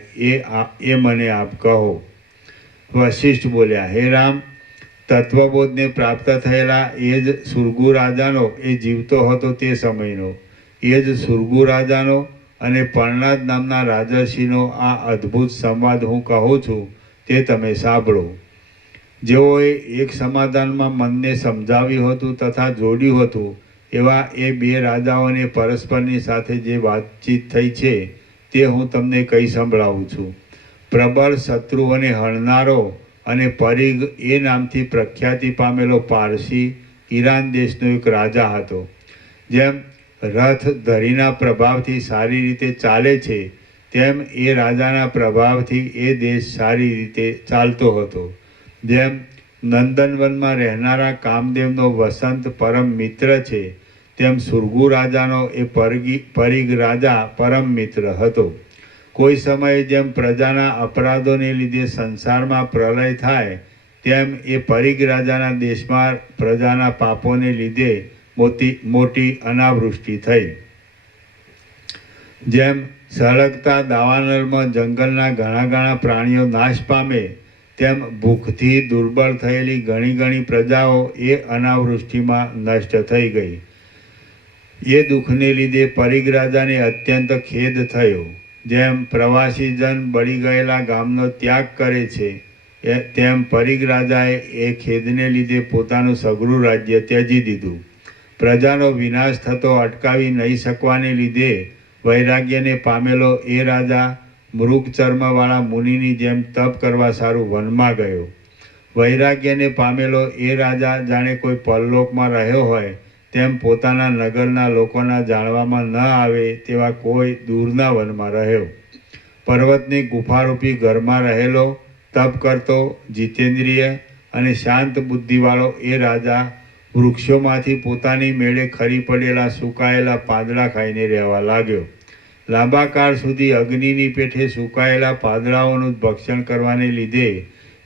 એ મને આપ કહો. વશિષ્ઠ બોલ્યા, હે રામ, તત્વબોધને પ્રાપ્ત થયેલા એ જ સુરગુ રાજાનો, એ જીવતો હતો તે સમયનો એ જ સુરગુ રાજાનો અને પર્ણાદ નામના રાજર્ષિનો આ અદ્ભુત સંવાદ હું કહું છું તે તમે સાંભળો. જેઓએ એક સમાધાનમાં મનને સમજાવ્યું હતું તથા જોડ્યું હતું, એવા એ બે રાજાઓને પરસ્પરની સાથે જે વાતચીત થઈ છે તે હું તમને કહી સંભળાવું છું. પ્રબળ શત્રુઓને હણનારો અને પરિગ એ નામથી પ્રખ્યાતિ પામેલો પારસી ઈરાન દેશનો એક રાજા હતો. જેમ રથ ધરીના પ્રભાવથી સારી રીતે ચાલે છે, તેમ એ રાજાના પ્રભાવથી એ દેશ સારી રીતે ચાલતો હતો. જેમ નંદનવનમાં રહેનારા કામદેવનો વસંત પરમ મિત્ર છે, તેમ સુરગુ રાજાનો એ પરિગ રાજા પરમ મિત્ર હતો. કોઈ સમયે જેમ પ્રજાના અપરાધોને લીધે સંસારમાં પ્રલય થાય, તેમ એ પરિગ રાજાના દેશમાં પ્રજાના પાપોને લીધે મોટી અનાવૃષ્ટિ થઈ. જેમ સળગતા દાવાનળમાં જંગલના ઘણા પ્રાણીઓ નાશ પામે, તેમ ભૂખથી દુર્બળ થયેલી ઘણી ઘણી પ્રજાઓ એ અનાવૃષ્ટિમાં નષ્ટ થઈ ગઈ. એ દુઃખને લીધે પરિગ રાજાને અત્યંત ખેદ થયો. જેમ પ્રવાસી જન બળી ગયેલા ગામનો ત્યાગ કરે છે તેમ પરિગ રાજાએ એ ખેદને લીધે પોતાનું સઘળું રાજ્ય ત્યજી દીધું. પ્રજાનો વિનાશ થતો અટકાવી નહીં શકવાને લીધે વૈરાગ્યને પામેલો એ રાજા મૃગચર્મવાળા મુનિની જેમ તપ કરવા સારું વનમાં ગયો. વૈરાગ્યને પામેલો એ રાજા જાણે કોઈ પરલોકમાં રહ્યો હોય તેમ પોતાના નગરના લોકોના જાણવામાં ન આવે તેવા કોઈ દૂરના વનમાં રહ્યો. પર્વતની ગુફારૂપી ઘરમાં રહેલો તપ કરતો જીતેન્દ્રિય અને શાંત બુદ્ધિવાળો એ રાજા વૃક્ષોમાંથી પોતાની મેળે ખરી પડેલા સુકાયેલા પાંદડા ખાઈને રહેવા લાગ્યો. લાંબા કાળ સુધી અગ્નિની પેઠે સુકાયેલા પાંદડાઓનું ભક્ષણ કરવાને લીધે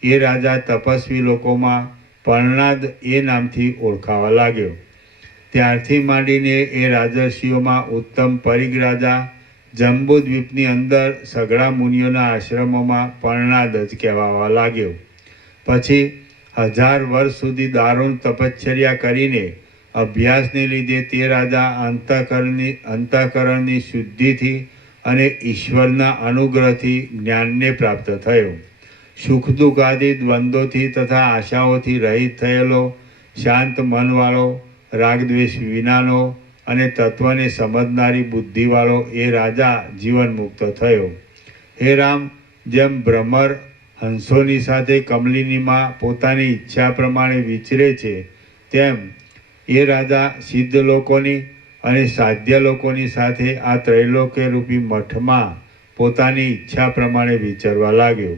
એ રાજા તપસ્વી લોકોમાં પર્ણાદ એ નામથી ઓળખાવા લાગ્યો. ત્યારથી માંડીને એ રાજર્ષિઓમાં ઉત્તમ પરિગ રાજા જંબુદ્વીપની અંદર સઘળા મુનિઓના આશ્રમોમાં પર્ણાદ જ કહેવાવા લાગ્યો. પછી 1000 વર્ષ સુધી દારૂણ તપશ્ચર્યા કરીને અભ્યાસને લીધે તે રાજા અંતઃકરણની શુદ્ધિથી અને ઈશ્વરના અનુગ્રહથી જ્ઞાનને પ્રાપ્ત થયો. સુખ દુઃખ આદિ દ્વંદ્વોથી તથા આશાઓથી રહિત થયેલો શાંત મનવાળો રાગદ્વેષ વિનાનો અને તત્વને સમજનારી બુદ્ધિવાળો એ રાજા જીવન મુક્ત થયો. હે રામ, જેમ ભ્રમર હંસોની સાથે કમલિનીમાં પોતાની ઈચ્છા પ્રમાણે વિચરે છે તેમ એ રાજા સિદ્ધ લોકોની અને સાધ્ય લોકોની સાથે આ ત્રૈલોક્ય રૂપી મઠમાં પોતાની ઈચ્છા પ્રમાણે વિચરવા લાગ્યો.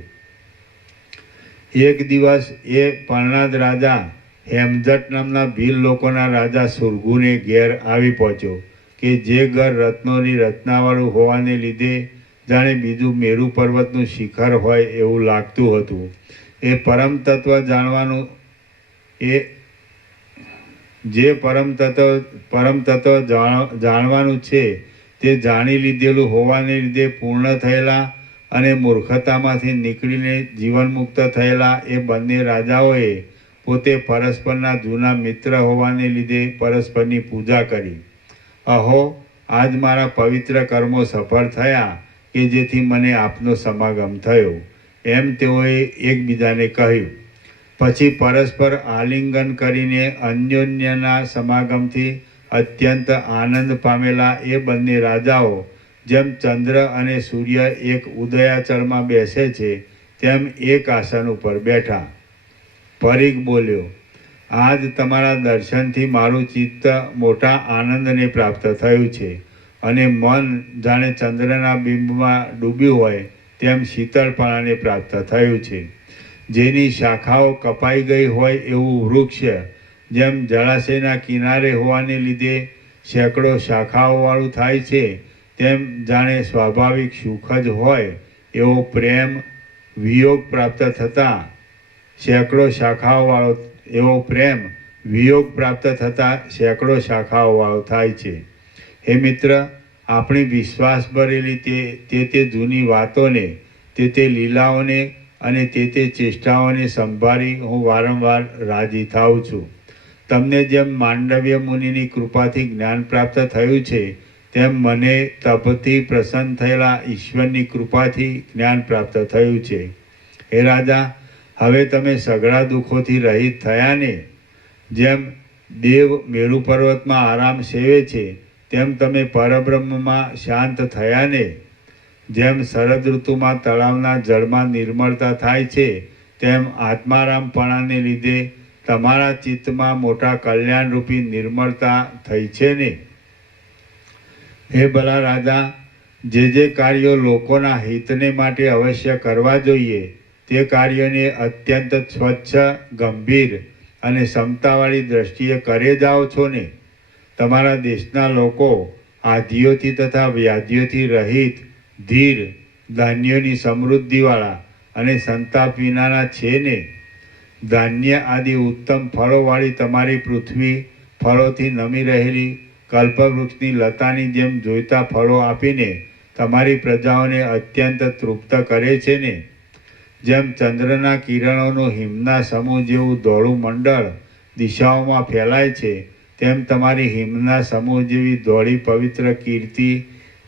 એક દિવસ એ પર્ણાદ રાજા હેમજટ નામના ભીલ લોકોના રાજા સુરગુને ઘેર આવી પહોંચ્યો કે જે ઘર રત્નોની રચનાવાળું હોવાને લીધે જાણે બીજું મેરુ પર્વતનું શિખર હોય એવું લાગતું હતું. એ પરમ તત્વ જાણવાનું જાણવાનું છે તે જાણી લીધેલું હોવાને લીધે પૂર્ણ થયેલા અને મૂર્ખતામાંથી નીકળીને જીવન મુક્ત થયેલા એ બંને રાજાઓએ પોતે પરસ્પરના જૂના મિત્ર હોવાને લીધે પરસ્પરની પૂજા કરી. અહો, આજ મારા પવિત્ર કર્મો સફળ થયા કે જેથી મને આપનો સમાગમ થયો, એમ તેઓએ એકબીજાને કહ્યું. પછી પરસ્પર આલિંગન કરીને અન્યોન્યના સમાગમથી અત્યંત આનંદ પામેલા એ બંને રાજાઓ જેમ ચંદ્ર અને સૂર્ય એક ઉદયાચળમાં બેસે છે તેમ એક આસન ઉપર બેઠા. પરિગ બોલ્યો, આજ તમારા દર્શનથી મારું ચિત્ત મોટા આનંદને પ્રાપ્ત થયું છે અને મન જાણે ચંદ્રના બિંબમાં ડૂબ્યું હોય તેમ શીતળપણાને પ્રાપ્ત થયું છે. જેની શાખાઓ કપાઈ ગઈ હોય એવું વૃક્ષ જેમ જળાશયના કિનારે હોવાને લીધે સેંકડો શાખાઓવાળું થાય છે તેમ જાણે સ્વાભાવિક સુખ જ હોય એવો પ્રેમ વિયોગ પ્રાપ્ત થતાં સેંકડો શાખાઓવાળો થાય છે. હે મિત્ર, આપણી વિશ્વાસ ભરેલી તે જૂની વાતોને, તે લીલાઓને અને તે ચેષ્ટાઓને સંભાળી હું વારંવાર રાજી થાઉં છું. તમને જેમ માંડવ્ય મુનિની કૃપાથી જ્ઞાન પ્રાપ્ત થયું છે તેમ મને તપથી પ્રસન્ન થયેલા ઈશ્વરની કૃપાથી જ્ઞાન પ્રાપ્ત થયું છે. હે રાજા, હવે તમે સઘળા દુઃખોથી રહિત થયા ને? જેમ દેવ મેરુ પર્વતમાં આરામ સેવે છે તેમ તમે પરબ્રહ્મમાં શાંત થયા ને? જેમ શરદ ઋતુમાં તળાવના જળમાં નિર્મળતા થાય છે તેમ આત્મારામપણાને લીધે તમારા ચિત્તમાં મોટા કલ્યાણરૂપી નિર્મળતા થઈ છે ને? હે ભલા રાજા, જે કાર્યો લોકોના હિતને માટે અવશ્ય કરવા જોઈએ તે કાર્યોને અત્યંત સ્વચ્છ, ગંભીર અને ક્ષમતાવાળી દ્રષ્ટિએ કરે જાઓ છો ને? તમારા દેશના લોકો આધિઓથી તથા વ્યાધિઓથી રહિત, ધીર, ધાન્યોની સમૃદ્ધિવાળા અને સંતાપ વિનાના છે ને? ધાન્ય આદિ ઉત્તમ ફળોવાળી તમારી પૃથ્વી ફળોથી નમી રહેલી કલ્પવૃક્ષની લતાની જેમ જોઈતા ફળો આપીને તમારી પ્રજાઓને અત્યંત તૃપ્ત કરે છે ને? જેમ ચંદ્રના કિરણોનું હિમના સમૂહ જેવું ધોળું મંડળ દિશાઓમાં ફેલાય છે, તેમ તમારી હિમના સમૂહ જેવી ધોળી પવિત્ર કીર્તિ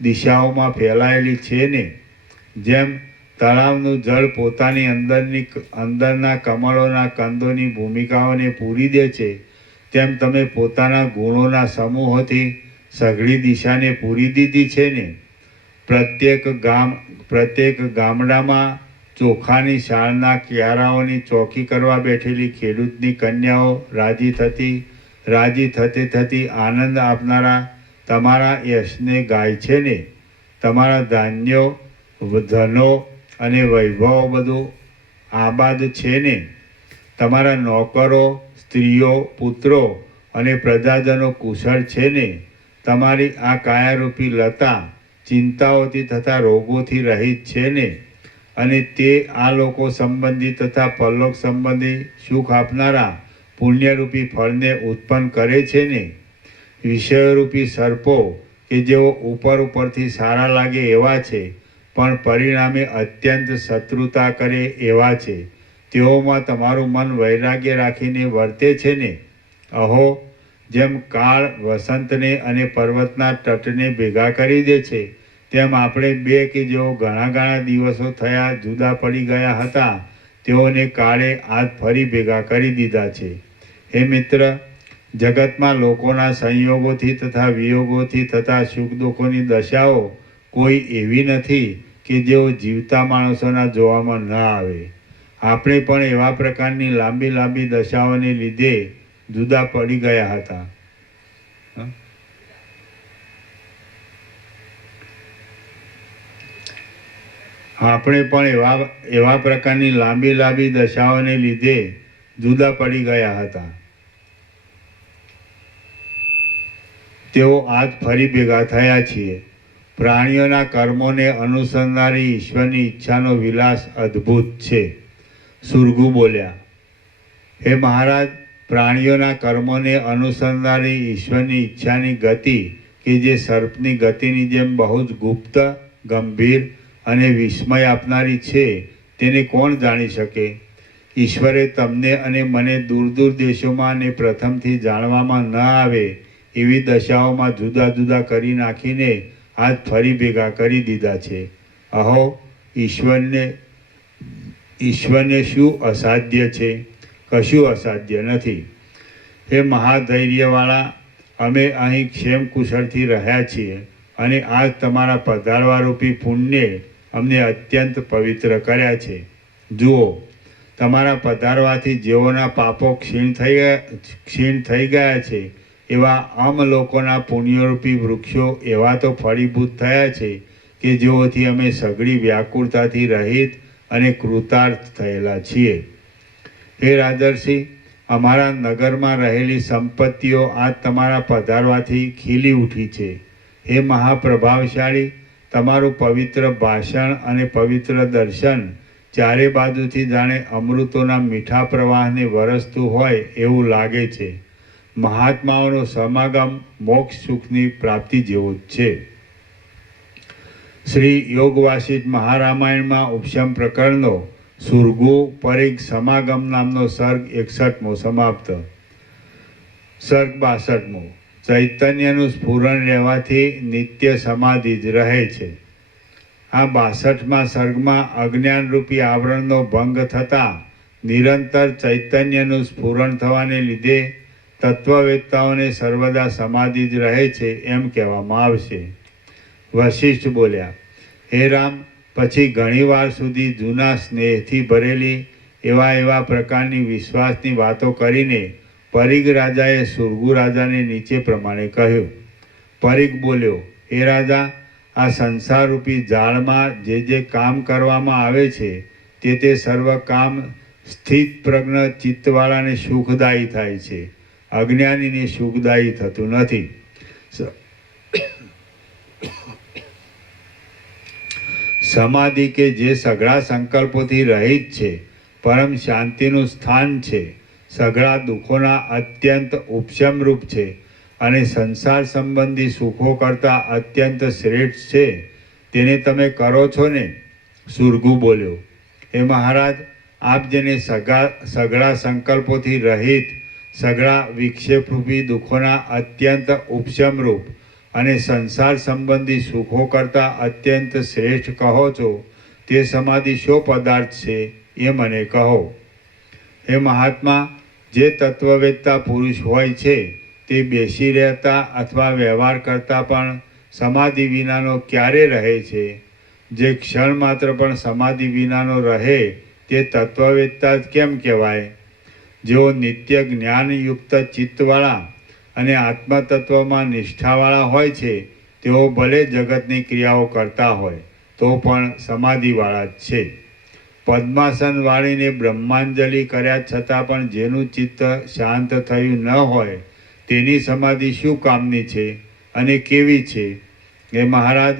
દિશાઓમાં ફેલાયેલી છે ને. જેમ તળાવનું જળ પોતાની અંદરના કમળોના કંદોની ભૂમિકાઓને પૂરી દે છે, તેમ તમે પોતાના ગુણોના સમૂહોથી સઘળી દિશાને પૂરી દીધી છે ને. પ્રત્યેક ગામડામાં ચોખાની શાળના ક્યારાઓની ચોકી કરવા બેઠેલી ખેડૂતની કન્યાઓ રાજી થતી આનંદ આપનારા તમારા યશને ગાય છે ને. તમારા ધાન્યો, ધનો અને વૈભવો બધું આબાદ છે ને. તમારા નોકરો, સ્ત્રીઓ, પુત્રો અને પ્રજાજનો કુશળ છે ને. તમારી આ કાયારૂપી લતા ચિંતાઓથી તથા રોગોથી રહિત છે ને. અને તે આ લોકો સંબંધી તથા પરલોક સંબંધી સુખ આપનારા પુણ્યરૂપી ફળને ઉત્પન્ન કરે છે ને. વિષયરૂપી સર્પો કે જેઓ ઉપરથી સારા લાગે એવા છે, પણ પરિણામે અત્યંત શત્રુતા કરે એવા છે, તેઓમાં તમારું મન વૈરાગ્ય રાખીને વર્તે છે ને. અહો, જેમ કાળ વસંતને અને પર્વતના તટને ભેગા કરી દે છે, તેમ આપણે બે કે જેઓ ઘણા દિવસો થયા જુદા પડી ગયા હતા, તેઓને કાળે આજ ફરી ભેગા કરી દીધા છે. હે મિત્ર, જગતમાં લોકોના સંયોગોથી તથા વિયોગોથી થતા સુખ દુઃખોની દશાઓ કોઈ એવી નથી કે જેઓ જીવતા માણસોના જોવામાં ન આવે. આપણે પણ એવા પ્રકારની લાંબી દશાઓને લીધે જુદા પડી ગયા હતા. આપણે પણ એવા પ્રકારની લાંબી દશાઓને લીધે જુદા પડી ગયા હતા. તેઓ આજ ફરી ભેગા થયા છીએ. પ્રાણીઓના કર્મોને અનુસંધારી ઈશ્વરની ઈચ્છાનો વિલાસ અદ્ભુત છે. સુરગુ બોલ્યા, હે મહારાજ, પ્રાણીઓના કર્મોને અનુસંધારી ઈશ્વરની ઈચ્છાની ગતિ કે જે સર્પની ગતિની જેમ બહુ જ ગુપ્ત, ગંભીર અને વિસ્મય આપનારી છે, તેને કોણ જાણી શકે? ઈશ્વરે તમને અને મને દૂર દેશોમાં અને પ્રથમથી જાણવામાં ન આવે એવી દશાઓમાં જુદા કરી નાખીને આજ ફરી ભેગા કરી દીધા છે. અહો, ઈશ્વરને શું અસાધ્ય છે? કશું અસાધ્ય નથી. હે મહાધૈર્યવાળા, અમે અહીં ક્ષેમ કુશળથી રહ્યા છીએ અને આજ તમારા પધારવારૂપી પુણ્યે અમને અત્યંત પવિત્ર કર્યા છે. જુઓ, તમારા પધારવાથી જેઓના પાપો ક્ષીણ થઈ ગયા છે, એવા લોકોના પુણ્યરૂપી વૃક્ષો એવા તો ફળીભૂત થયા છે કે જેઓથી અમે સઘળી વ્યાકુળતાથી રહિત અને કૃતાર્થ થયેલા છીએ. હે રાજર્ષિ, અમારા નગરમાં રહેલી સંપત્તિઓ આજ તમારા પધારવાથી ખીલી ઉઠી છે. હે મહાપ્રભાવશાળી, તમારું પવિત્ર ભાષણ અને પવિત્ર દર્શન ચારે બાજુથી જાણે અમૃતોના મીઠા પ્રવાહને વરસતું હોય એવું લાગે છે. મહાત્માઓનો સમાગમ મોક્ષ સુખની પ્રાપ્તિ જેવો જ છે. શ્રી યોગવાસિત મહારામાયણમાં ઉપશમ પ્રકરણનો સુરગુ પરિગ સમાગમ નામનો સર્ગ 61મો સમાપ્ત. સર્ગ 62મો. ચૈતન્યનું સ્ફુરણ રહેવાથી નિત્ય સમાધિ જ રહે છે. આ 62મા સર્ગમાં અજ્ઞાનરૂપી આવરણનો ભંગ થતાં નિરંતર ચૈતન્યનું સ્ફુરણ થવાને લીધે તત્વવેત્તાઓને સર્વદા સમાધિ જ રહે છે એમ કહેવામાં આવશે. વશિષ્ઠ બોલ્યા, હે રામ, પછી ઘણીવાર સુધી જૂના સ્નેહથી ભરેલી એવા પ્રકારની વિશ્વાસની વાતો કરીને પરિગ રાજાએ સુરગુ રાજાને નીચે પ્રમાણે કહ્યું. પરિગ બોલ્યો, હે રાજા, આ સંસારરૂપી જાળમાં જે કામ કરવામાં આવે છે તે સર્વ કામ સ્થિત પ્રજ્ઞ ચિત્તવાળાને સુખદાયી થાય છે, અજ્ઞાનીને સુખદાયી થતું નથી. સમાધિ કે જે સઘળા સંકલ્પોથી રહિત છે, પરમ શાંતિનું સ્થાન છે, સઘળા દુઃખોના અત્યંત ઉપશમરૂપ છે અને સંસાર સંબંધી સુખો કરતાં અત્યંત શ્રેષ્ઠ છે, તેને તમે કરો છો ને? સુરગુ બોલ્યો, હે મહારાજ, આપ જેને સઘળા સંકલ્પોથી રહિત, સઘળા વિક્ષેપરૂપી દુઃખોના અત્યંત ઉપશમરૂપ અને સંસાર સંબંધી સુખો કરતાં અત્યંત શ્રેષ્ઠ કહો છો, તે સમાધિ શો પદાર્થ છે એ મને કહો. હે મહાત્મા, જે તત્વવેત્તા પુરુષ હોય છે તે બેસી રહેતા અથવા વ્યવહાર કરતાં પણ સમાધિ વિનાનો ક્યારે રહે છે? જે ક્ષણ માત્ર પણ સમાધિ વિનાનો રહે તે તત્વવેત્તા જ કેમ કહેવાય? જેઓ નિત્ય જ્ઞાનયુક્ત ચિત્તવાળા અને આત્મતત્વમાં નિષ્ઠાવાળા હોય છે તેઓ ભલે જગતની ક્રિયાઓ કરતા હોય તો પણ સમાધિવાળા જ છે. પદ્માસન વાળીને બ્રહ્માંજલિ કર્યા છતાં પણ જેનું ચિત્ત શાંત થયું ન હોય તેની સમાધિ શું કામની છે અને કેવી છે? એ મહારાજ,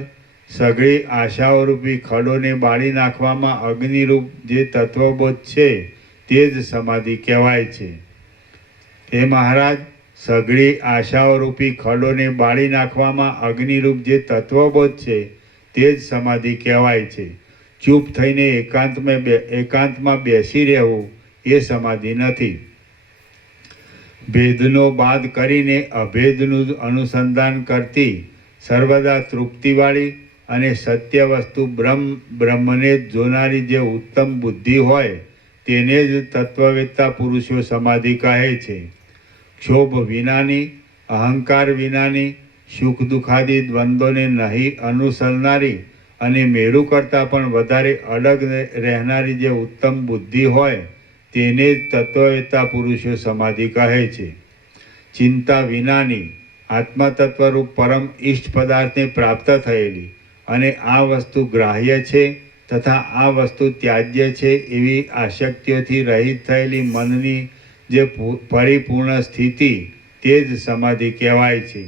સઘળી આશાઓરૂપી ખડોને બાળી નાખવામાં અગ્નિરૂપ જે તત્વબોધ છે તે જ સમાધિ કહેવાય છે. હે મહારાજ, સઘળી આશાઓરૂપી ખડોને બાળી નાખવામાં અગ્નિરૂપ જે તત્વબોધ છે તે જ સમાધિ કહેવાય છે. ચૂપ થઈને એકાંતમાં બેસી રહેવું એ સમાધિ નથી. ભેદનો બાદ કરીને અભેદનું અનુસંધાન કરતી, સર્વદા તૃપ્તિવાળી અને સત્ય વસ્તુ બ્રહ્મને જ જોનારી જે ઉત્તમ બુદ્ધિ હોય તેને જ તત્વવેત્તા પુરુષો સમાધિ કહે છે. ક્ષોભ વિનાની, અહંકાર વિનાની, સુખ દુઃખાદી દ્વંદ્વોને નહીં અનુસરનારી અને મેરુ કરતાં પણ વધારે અડગ રહેનારી જે ઉત્તમ બુદ્ધિ હોય તેને જ તત્વવેત્તા પુરુષો સમાધિ કહે છે. ચિંતા વિનાની, આત્મતત્વરૂપ પરમ ઇષ્ટ પદાર્થને પ્રાપ્ત થયેલી અને આ વસ્તુ ગ્રાહ્ય છે તથા આ વસ્તુ ત્યાજ્ય છે એવી આસક્તિઓથી રહિત થયેલી મનની જે પરિપૂર્ણ સ્થિતિ તે જ સમાધિ કહેવાય છે.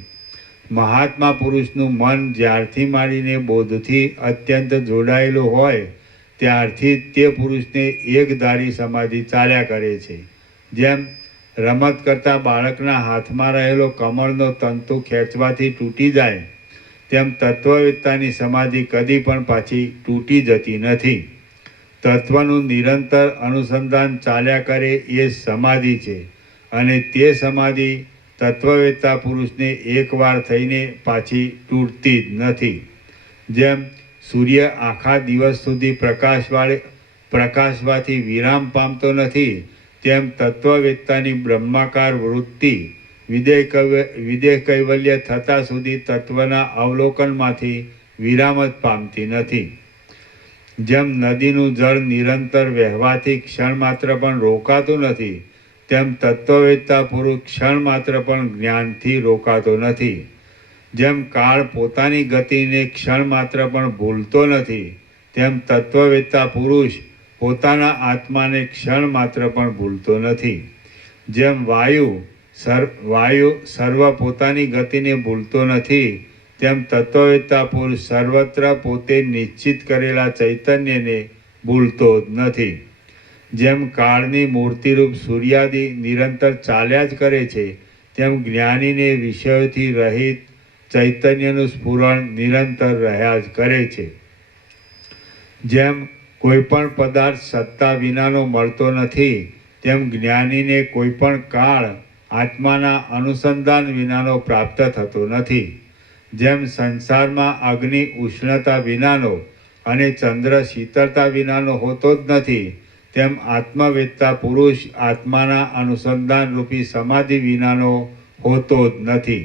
મહાત્મા પુરુષનું મન જ્યારથી માંડીને બોધથી અત્યંત જોડાયેલું હોય ત્યારથી તે પુરુષને એકધારી સમાધિ ચાલ્યા કરે છે. જેમ રમત કરતા બાળકના હાથમાં રહેલો કમળનો તંતુ ખેંચવાથી તૂટી જાય તેમ તત્વવેત્તાની સમાધિ કદી પણ પાછી તૂટી જતી નથી. તત્વનું નિરંતર અનુસંધાન ચાલ્યા કરે એ સમાધિ છે અને તે સમાધિ તત્વવેત્તા પુરુષને એકવાર થઈને પાછી તૂટતી જ નથી. જેમ સૂર્ય આખા દિવસ સુધી પ્રકાશવાથી વિરામ પામતો નથી તેમ તત્વવેત્તાની બ્રહ્માકાર વૃત્તિ વિદેહ કૈવલ્ય થતાં સુધી તત્વના અવલોકનમાંથી વિરામ જ પામતી નથી. જેમ નદીનું જળ નિરંતર વહેવાથી ક્ષણ માત્ર પણ રોકાતું નથી તેમ તત્વવેત્તા પુરુષ ક્ષણ માત્ર પણ જ્ઞાનથી રોકાતો નથી. જેમ કાળ પોતાની ગતિને ક્ષણ માત્ર પણ ભૂલતો નથી તેમ તત્વવેત્તા પુરુષ પોતાના આત્માને ક્ષણ માત્ર પણ ભૂલતો નથી. જેમ વાયુ સર્વ પોતાની ગતિને ભૂલતો નથી તેમ તત્વવેત્તા પુરુષ સર્વત્ર પોતે નિશ્ચિત કરેલા ચૈતન્યને ભૂલતો જ નથી. જેમ કાળની મૂર્તિરૂપ સૂર્યાદિ નિરંતર ચાલ્યા જ કરે છે તેમ જ્ઞાનીને વિષયોથી રહિત ચૈતન્યનું સ્ફુરણ નિરંતર રહ્યા જ કરે છે. જેમ કોઈ પણ પદાર્થ સત્તા વિનાનો મળતો નથી તેમ જ્ઞાનીને કોઈ પણ કાળ આત્માના અનુસંધાન વિનાનો પ્રાપ્ત થતો નથી. જેમ સંસારમાં અગ્નિ ઉષ્ણતા વિનાનો અને ચંદ્ર શીતળતા વિનાનો હોતો જ નથી તેમ આત્મવેત્તા પુરુષ આત્માના અનુસંધાન રૂપી સમાધિ વિનાનો હોતો જ નથી.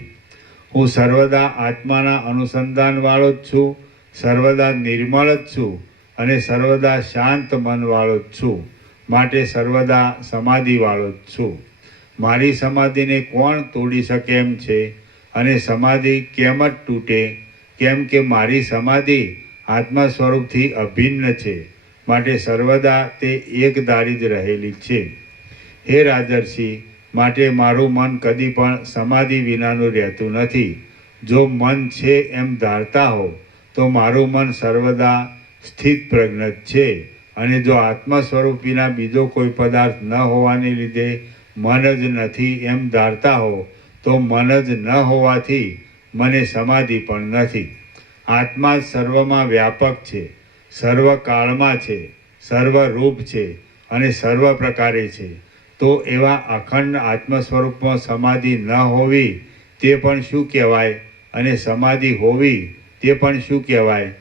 હું સર્વદા આત્માના અનુસંધાનવાળો જ છું, સર્વદા નિર્મળ જ છું અને સર્વદા શાંત મનવાળો જ છું, માટે સર્વદા સમાધિવાળો જ છું. મારી સમાધિને કોણ તોડી શકે એમ છે અને સમાધિ કેમ જ તૂટે? કેમ કે મારી સમાધિ આત્મા સ્વરૂપથી અભિન્ન છે, માટે સર્વદા તે એકધારી જ રહેલી છે. હે રાજર્ષિ, માટે મારું મન કદી પણ સમાધિ વિનાનું રહેતું નથી. જો મન છે એમ ધારતા હો તો મારું મન સર્વદા સ્થિત પ્રજ્ઞ છે અને જો આત્મા સ્વરૂપ વિના બીજો કોઈ પદાર્થ ન હોવાને લીધે મન જ નથી એમ ધારતા હો તો મન જ ન હોવાથી મને સમાધિ પણ નથી. આત્મા સર્વમાં વ્યાપક છે, સર્વ કાળમાં છે, સર્વરૂપ છે અને સર્વ પ્રકારે છે, તો એવા અખંડ આત્મ સ્વરૂપમાં સમાધિ ન હોવી તે પણ શું કહેવાય, અને સમાધિ હોવી તે પણ શું કહેવાય?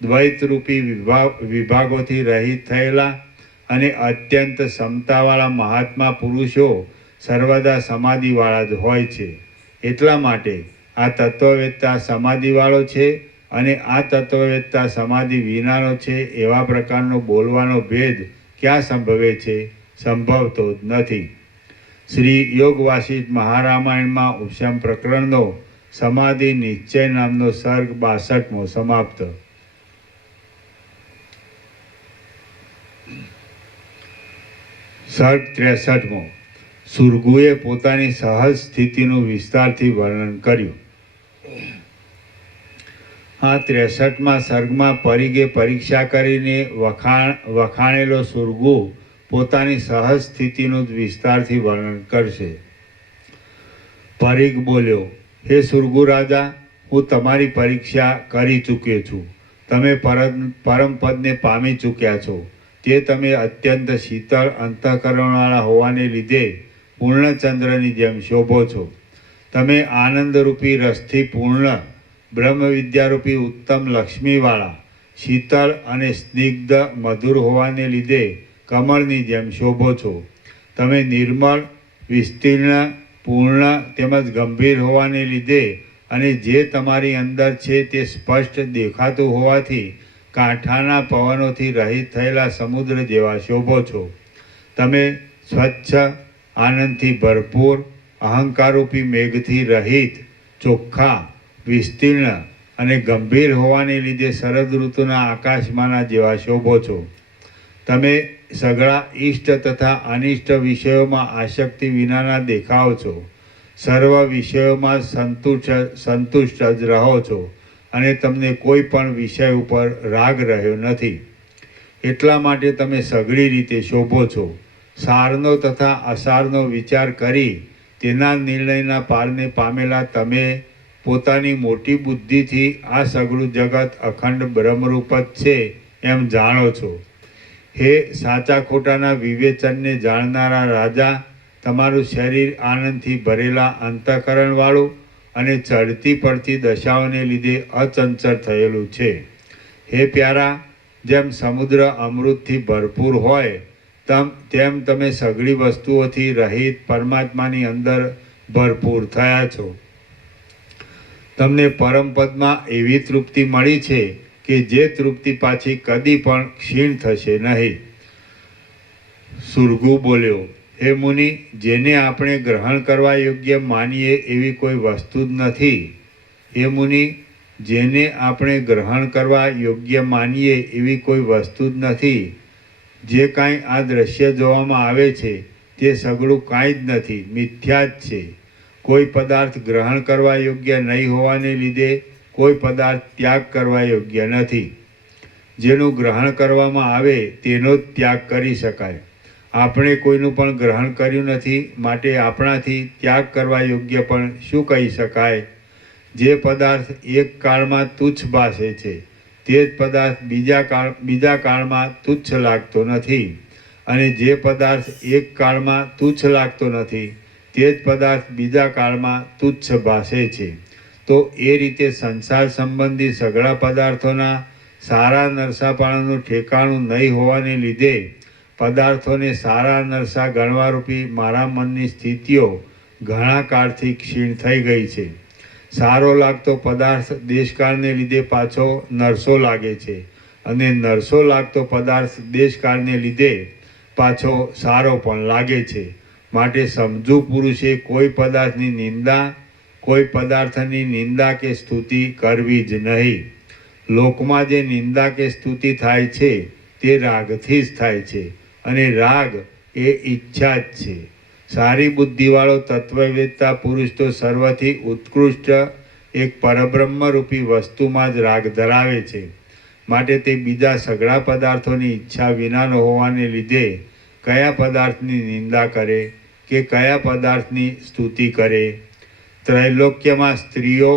દ્વૈતરૂપી વિભાગોથી રહિત થયેલા અને અત્યંત ક્ષમતાવાળા મહાત્મા પુરુષો સર્વદા સમાધિવાળા જ હોય છે. એટલા માટે આ તત્વવેત્તા સમાધિવાળો છે અને આ તત્વવેત્તા સમાધિ વિનાનો છે, એવા પ્રકારનો બોલવાનો ભેદ ક્યાં સંભવે છે? સંભવતો જ નથી. શ્રી યોગ વાસિષ્ઠ મહારામાયણમાં ઉપશમ પ્રકરણનો સમાધિ નિશ્ચય નામનો સર્ગ 62મો સમાપ્ત. સર્ગ 63મો. સુરગુએ પોતાની સહજ સ્થિતિનું વિસ્તારથી વર્ણન કર્યું. આ 63મા સર્ગમાં પરિગે પરીક્ષા કરીને વખાણેલો સુરગુ પોતાની સહજ સ્થિતિનું જ વિસ્તારથી વર્ણન કરશે. પરિગ બોલ્યો, હે સુરગુ રાજા, હું તમારી પરીક્ષા કરી ચૂક્યો છું. તમે પરમપદને પામી ચૂક્યા છો. તે તમે અત્યંત શીતળ અંતઃકરણવાળા હોવાને લીધે પૂર્ણચંદ્રની જેમ શોભો છો. તમે આનંદરૂપી રસથી પૂર્ણ બ્રહ્મવિદ્યારૂપી ઉત્તમ લક્ષ્મીવાળા શીતળ અને સ્નિગ્ધ મધુર હોવાને લીધે કમળની જેમ શોભો છો. તમે નિર્મળ વિસ્તીર્ણ પૂર્ણ તેમજ ગંભીર હોવાને લીધે અને જે તમારી અંદર છે તે સ્પષ્ટ દેખાતું હોવાથી કાંઠાના પવનોથી રહિત થયેલા સમુદ્ર જેવા શોભો છો. તમે સ્વચ્છ આનંદથી ભરપૂર અહંકારરૂપી મેઘથી રહિત ચોખ્ખા વિસ્તીર્ણ અને ગંભીર હોવાને લીધે શરદ ઋતુના આકાશમાંના જેવા શોભો છો. તમે સઘળા ઇષ્ટ તથા અનિષ્ટ વિષયોમાં આસક્તિ વિનાના દેખાવ છો. સર્વ વિષયોમાં સંતુષ્ટ જ રહો છો અને તમને કોઈ પણ વિષય ઉપર રાગ રહ્યો નથી. એટલા માટે તમે સઘળી રીતે શોભો છો. સારનો તથા અસારનો વિચાર કરી તેના નિર્ણયના પારને પામેલા તમે પોતાની મોટી બુદ્ધિથી આ સઘળું જગત અખંડ બ્રહ્મરૂપ જ છે એમ જાણો છો. હે સાચા ખોટાના વિવેચનને જાણનારા રાજા, તમારું શરીર આનંદથી ભરેલા અંતઃકરણવાળું અને ચડતી પડતી દશાઓને લીધે અચંચળ થયેલું છે. હે પ્યારા, જેમ સમુદ્ર અમૃતથી ભરપૂર હોય તેમ તમે સઘળી વસ્તુઓથી રહિત પરમાત્માની અંદર ભરપૂર થયા છો. તમને પરમપદમાં એવી તૃપ્તિ મળી છે કે જે તૃપ્તિ પાછી કદી પણ ક્ષીણ થશે નહીં. સુરગુ બોલ્યો, હે મુનિ, જેને આપણે ગ્રહણ કરવા યોગ્ય માનીએ એવી કોઈ વસ્તુ જ નથી. હે મુનિ, જેને આપણે ગ્રહણ કરવા યોગ્ય માનીએ એવી કોઈ વસ્તુ જ નથી. જે કાંઈ આ દ્રશ્ય જોવામાં આવે છે તે સઘળું કાંઈ જ નથી, મિથ્યા જ છે. કોઈ પદાર્થ ગ્રહણ કરવા યોગ્ય નહીં હોવાને લીધે કોઈ પદાર્થ ત્યાગ કરવા યોગ્ય નથી. જેનું ગ્રહણ કરવામાં આવે તેનો જ ત્યાગ કરી શકાય. આપણે કોઈનું પણ ગ્રહણ કર્યું નથી, માટે આપણાથી ત્યાગ કરવા યોગ્ય પણ શું કહી શકાય? જે પદાર્થ એક કાળમાં તુચ્છ ભાસે છે તે જ પદાર્થ બીજા કાળમાં તુચ્છ લાગતો નથી, અને જે પદાર્થ એક કાળમાં તુચ્છ લાગતો નથી તે જ પદાર્થ બીજા કાળમાં તુચ્છ ભાસે છે. તો એ રીતે સંસાર સંબંધી સઘળા પદાર્થોના સારા નરસાપણાનું ઠેકાણું નહીં હોવાને લીધે પદાર્થોને સારા નરસા ગણવારૂપી મારા મનની સ્થિતિઓ ઘણા કાળથી ક્ષીણ થઈ ગઈ છે. સારો લાગતો પદાર્થ દેશકાળને લીધે પાછો નરસો લાગે છે, અને નરસો લાગતો પદાર્થ દેશકાળને લીધે પાછો સારો પણ લાગે છે. માટે સમજુ પુરુષે કોઈ પદાર્થની નિંદા, કોઈ પદાર્થની નિંદા કે સ્તુતિ કરવી જ નહીં. લોકમાં જે નિંદા કે સ્તુતિ થાય છે તે રાગથી જ થાય છે, અને રાગ એ ઈચ્છા જ છે. સારી બુદ્ધિવાળો તત્વવેત્તા પુરુષ તો સર્વથી ઉત્કૃષ્ટ એક પરબ્રહ્મરૂપી વસ્તુમાં જ રાગ ધરાવે છે. માટે તે બીજા સઘળા પદાર્થોની ઈચ્છા વિનાનો હોવાને લીધે કયા પદાર્થની નિંદા કરે કે કયા પદાર્થની સ્તુતિ કરે? ત્રૈલોક્યમાં સ્ત્રીઓ,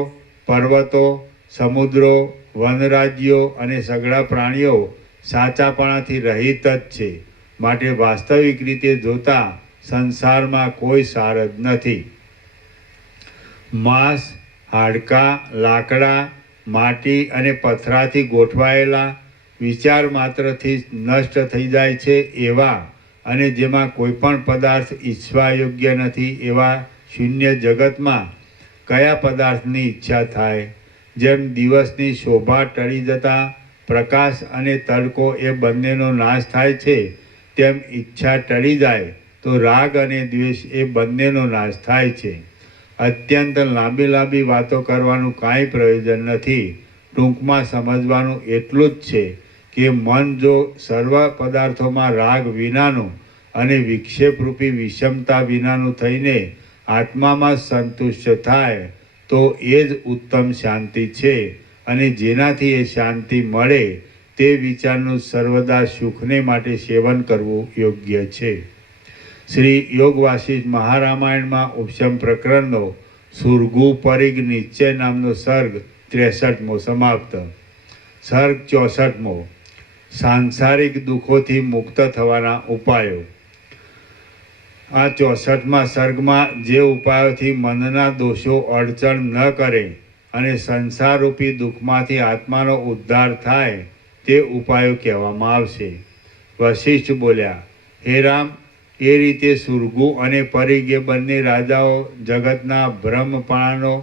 પર્વતો, સમુદ્રો, વનરાજ્યો અને સઘળા પ્રાણીઓ સાચાપણાથી રહિત જ છે. માટે વાસ્તવિક રીતે જોતા સંસારમાં કોઈ સાર જ નથી. માંસ, હાડકાં, લાકડા, માટી અને પથરાથી ગોઠવાયેલા વિચાર માત્રથી જ નષ્ટ થઈ જાય છે એવા અને જેમાં કોઈ પણ પદાર્થ ઈચ્છવા યોગ્ય નથી એવા શૂન્ય જગતમાં કયા પદાર્થની ઈચ્છા થાય? જેમ દિવસની શોભા ટળી જતાં પ્રકાશ અને તડકો એ બંનેનો નાશ થાય છે, તેમ ઈચ્છા ટળી જાય તો રાગ અને દ્વેષ એ બંનેનો નાશ થાય છે. અત્યંત લાંબી લાંબી વાતો કરવાનું કાંઈ પ્રયોજન નથી. ટૂંકમાં સમજવાનું એટલું જ છે કે મન જો સર્વ પદાર્થોમાં રાગ વિનાનું અને વિક્ષેપરૂપી વિષમતા વિનાનું થઈને આત્મામાં સંતુષ્ટ થાય તો એ જ ઉત્તમ શાંતિ છે. અને જેનાથી એ શાંતિ મળે તે વિચારનું સર્વદા સુખને માટે સેવન કરવું યોગ્ય છે. શ્રી યોગ વાસિષ્ઠ મહારામાયણમાં ઉપશમ પ્રકરણનો સુરગુ પરિગ નિશ્ચય નામનો સર્ગ 63મો સમાપ્ત. સર્ગ 64મો સાંસારિક દુઃખોથી મુક્ત થવાના ઉપાયો. આ 64મા સર્ગમાં જે ઉપાયોથી મનના દોષો અડચણ ન કરે અને સંસારરૂપી દુઃખમાંથી આત્માનો ઉદ્ધાર થાય તે ઉપાયો કહેવામાં આવશે. વશિષ્ઠ બોલ્યા, હે રામ, એ રીતે સુરગુ અને પરિગ એ બંને રાજાઓ જગતના બ્રહ્મપણાનો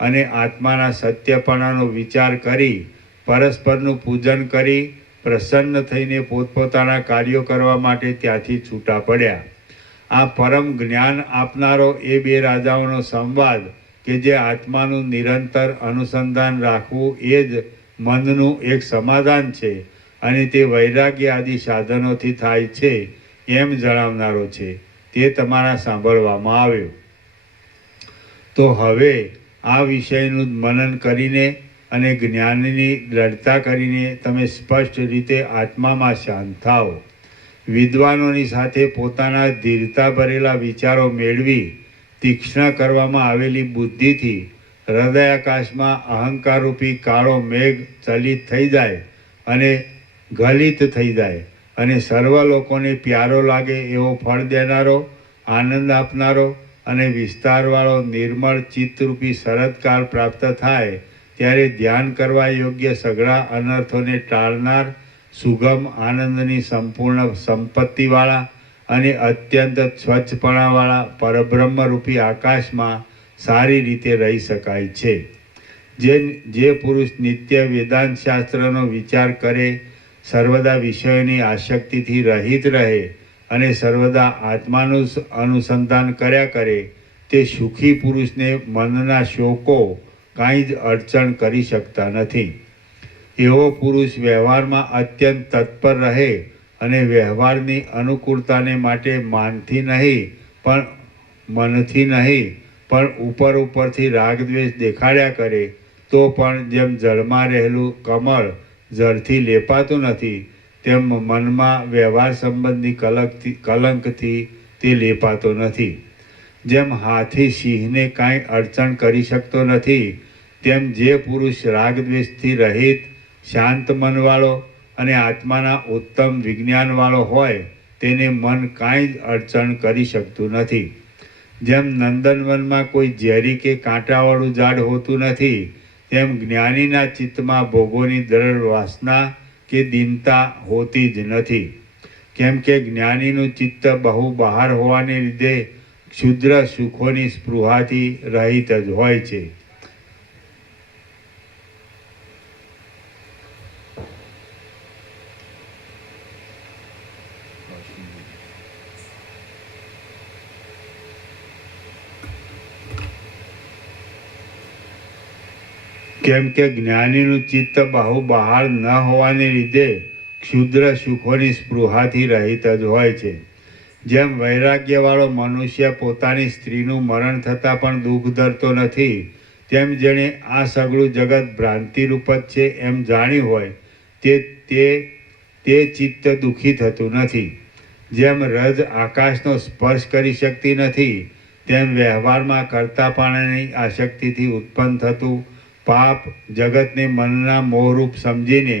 અને આત્માના સત્યપણાનો વિચાર કરી પરસ્પરનું પૂજન કરી પ્રસન્ન થઈને પોતપોતાના કાર્યો કરવા માટે ત્યાંથી છૂટા પડ્યા. આ પરમ જ્ઞાન આપનારો એ બે રાજાઓનો સંવાદ કે જે આત્માનું નિરંતર અનુસંધાન રાખવું એ જ મનનું એક સમાધાન છે અને તે વૈરાગ્ય આદિ સાધનોથી થાય છે એમ જણાવનારો છે, તે તમારા સાંભળવામાં આવ્યું. તો હવે આ વિષયનું મનન કરીને અને જ્ઞાનની દ્રઢતા કરીને તમે સ્પષ્ટ રીતે આત્મામાં શાંત થાઓ. વિદ્વાનોની સાથે પોતાના ધીરતા ભરેલા વિચારો મેળવી તીક્ષ્ણ કરવામાં આવેલી બુદ્ધિથી હૃદયાકાશમાં અહંકારરૂપી કાળો મેઘ ચલિત થઈ જાય અને ગલિત થઈ જાય અને સર્વ લોકોને પ્યારો લાગે એવો ફળ દેનારો, આનંદ આપનારો અને વિસ્તારવાળો નિર્મળ ચિત્તરૂપી શરદકાળ પ્રાપ્ત થાય ત્યારે ધ્યાન કરવા યોગ્ય સઘળા અનર્થોને ટાળનાર સુગમ આનંદની સંપૂર્ણ સંપત્તિવાળા અને અત્યંત સ્વચ્છપણાવાળા પરબ્રહ્મરૂપી આકાશમાં સારી રીતે રહી શકાય છે. જે પુરુષ નિત્ય વેદાંત શાસ્ત્રનો વિચાર કરે, સર્વદા વિષયોની આસક્તિથી રહિત રહે અને સર્વદા આત્માનું અનુસંધાન કર્યા કરે તે સુખી પુરુષને મનના શોકો કાંઈ જ અડચણ કરી શકતા નથી. એવો પુરુષ વ્યવહારમાં અત્યંત તત્પર રહે અને વ્યવહારની અનુકૂળતાને માટે મનથી નહીં પણ ઉપરથી રાગદ્વેષ દેખાડ્યા કરે તો પણ જેમ જળમાં રહેલું કમળ જળથી લેપાતું નથી તેમ મનમાં વ્યવહાર સંબંધી કલંકથી તે લેપાતો નથી. જેમ હાથી સિંહને કાંઈ અડચણ કરી શકતો નથી તેમ જે પુરુષ રાગદ્વેષથી રહિત, શાંત મનવાળો અને આત્માના ઉત્તમ વિજ્ઞાનવાળો હોય તેને મન કાંઈ જ અડચણ કરી શકતું નથી. જેમ નંદનવનમાં કોઈ ઝેરી કે કાંટાવાળું ઝાડ હોતું નથી તેમ જ્ઞાનીના ચિત્તમાં ભોગોની દ્રઢ વાસના કે દીનતા હોતી જ નથી. કેમ કે જ્ઞાનીનું ચિત્ત બહુ બહાર હોવાને લીધે ક્ષુદ્ર સુખોની સ્પૃહાથી રહિત જ હોય છે. કેમ કે જ્ઞાનીનું ચિત્ત બહુ બહાર ન હોવાને લીધે ક્ષુદ્ર સુખોની સ્પૃહાથી રહિત જ હોય છે. જેમ વૈરાગ્યવાળો મનુષ્ય પોતાની સ્ત્રીનું મરણ થતાં પણ દુઃખ ધરતો નથી, તેમ જેણે આ સગળું જગત ભ્રાંતિરૂપ જ છે એમ જાણ્યું હોય તે ચિત્ત દુઃખી થતું નથી. જેમ રજ આકાશનો સ્પર્શ કરી શકતી નથી તેમ વ્યવહારમાં કરતાપણાની આસક્તિથી ઉત્પન્ન થતું પાપ જગતને મનના મોહરૂપ સમજીને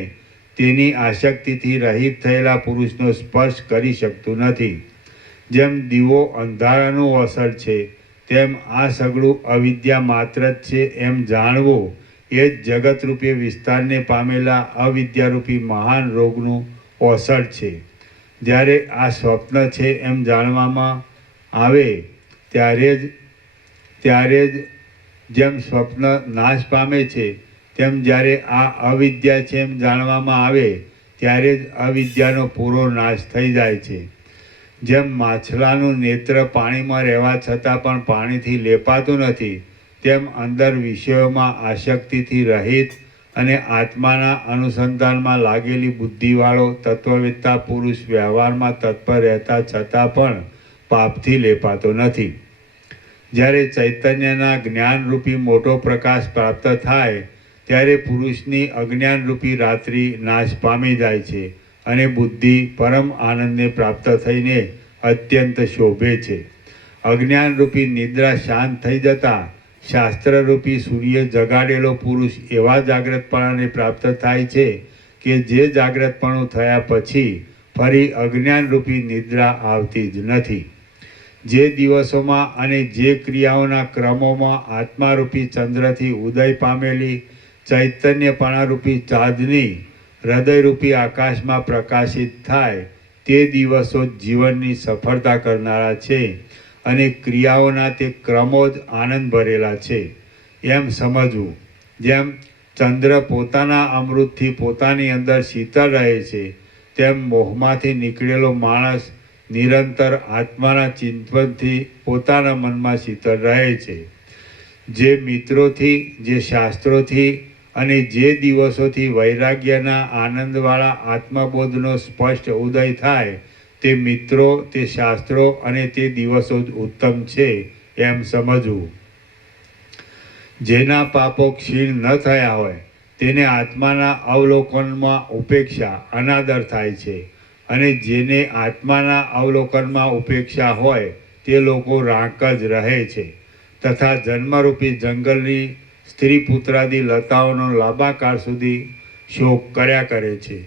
તેની આસક્તિથી રહિત થયેલા પુરુષનો સ્પર્શ કરી શકતું નથી. જેમ દીવો અંધારાનું અસર છે તેમ આ સગળું અવિદ્યા માત્ર જ છે એમ જાણવું એ જ જગતરૂપી વિસ્તારને પામેલા અવિદ્યારૂપી મહાન રોગનું અસર છે. જ્યારે આ સ્વપ્ન છે એમ જાણવામાં આવે ત્યારે જ જેમ સ્વપ્ન નાશ પામે છે તેમ જ્યારે આ અવિદ્યા છે એમ જાણવામાં આવે ત્યારે જ અવિદ્યાનો પૂરો નાશ થઈ જાય છે. જેમ માછલાનું નેત્ર પાણીમાં રહેવા છતાં પણ પાણીથી લેપાતું નથી, તેમ અંદર વિષયોમાં આસક્તિથી રહિત અને આત્માના અનુસંધાનમાં લાગેલી બુદ્ધિવાળો તત્વવેત્તા પુરુષ વ્યવહારમાં તત્પર રહેતા છતાં પણ પાપથી લેપાતો નથી. જ્યારે ચૈતન્યના જ્ઞાનરૂપી મોટો પ્રકાશ પ્રાપ્ત થાય ત્યારે પુરુષની અજ્ઞાનરૂપી રાત્રિ નાશ પામી જાય છે અને બુદ્ધિ પરમ આનંદને પ્રાપ્ત થઈને અત્યંત શોભે છે. અજ્ઞાનરૂપી નિદ્રા શાંત થઈ જતાં શાસ્ત્રરૂપી સૂર્ય જગાડેલો પુરુષ એવા જાગ્રતપણાને પ્રાપ્ત થાય છે કે જે જાગ્રતપણું થયા પછી ફરી અજ્ઞાનરૂપી નિદ્રા આવતી જ નથી. જે દિવસોમાં અને જે ક્રિયાઓના ક્રમોમાં આત્મારૂપી ચંદ્રથી ઉદય પામેલી ચૈતન્યપણારૂપી ચાંદની હૃદયરૂપી આકાશમાં પ્રકાશિત થાય તે દિવસો જીવનની સફળતા કરનારા છે અને ક્રિયાઓના તે ક્રમો જ આનંદ ભરેલા છે એમ સમજવું. જેમ ચંદ્ર પોતાના અમૃતથી પોતાની અંદર શીતળ રહે છે તેમ મોહમાંથી નીકળેલો માણસ નિરંતર આત્માના ચિંતનથી પોતાના મનમાં શીતળ રહે છે. જે મિત્રોથી, જે શાસ્ત્રોથી અને જે દિવસોથી વૈરાગ્યના આનંદવાળા આત્મબોધનો સ્પષ્ટ ઉદય થાય તે મિત્રો, તે શાસ્ત્રો અને તે દિવસો જ ઉત્તમ છે એમ સમજવું. જેના પાપો ક્ષીણ ન થયા હોય તેને આત્માના અવલોકનમાં ઉપેક્ષા, અનાદર થાય છે અને જેને આત્માના અવલોકનમાં ઉપેક્ષા હોય તે લોકો રાંક જ રહે છે તથા જન્મરૂપી જંગલની સ્ત્રી પુત્રાદિ લતાઓનો લાંબા કાળ સુધી શોક કર્યા કરે છે.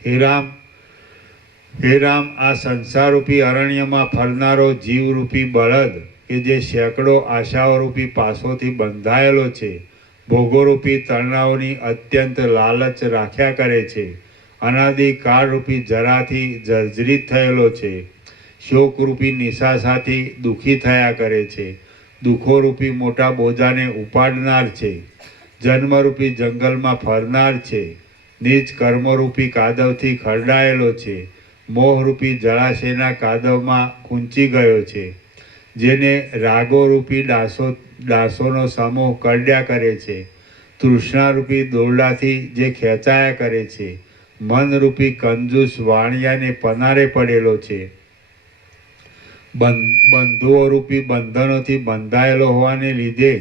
હે રામ, આ સંસારરૂપી અરણ્યમાં ફરનારો જીવરૂપી બળદ કે જે સેંકડો આશાઓરૂપી પાસોથી બંધાયેલો છે, ભોગોરૂપી તરણાઓની અત્યંત લાલચ રાખ્યા કરે છે, અનાદિકાળરૂપી જરાથી જર્જરિત થયેલો છે, શોકરૂપી નિશાસાથી દુઃખી થયા કરે છે, દુઃખોરૂપી મોટા બોજાને ઉપાડનાર છે, જન્મરૂપી જંગલમાં ફરનાર છે, નીચ કર્મરૂપી કાદવથી ખરડાયેલો છે, મોહરૂપી જળાશયના કાદવમાં ખૂંચી ગયો છે, જેને રાગોરૂપી ડાસોનો સમૂહ કરડ્યા કરે છે, તૃષ્ણારૂપી દોરડાથી જે ખેંચાયા કરે છે, મનરૂપી કંજૂસ વાણિયાને પનારે પડેલો છે, બંધુઓરૂપી બંધનોથી બંધાયેલો હોવાને લીધે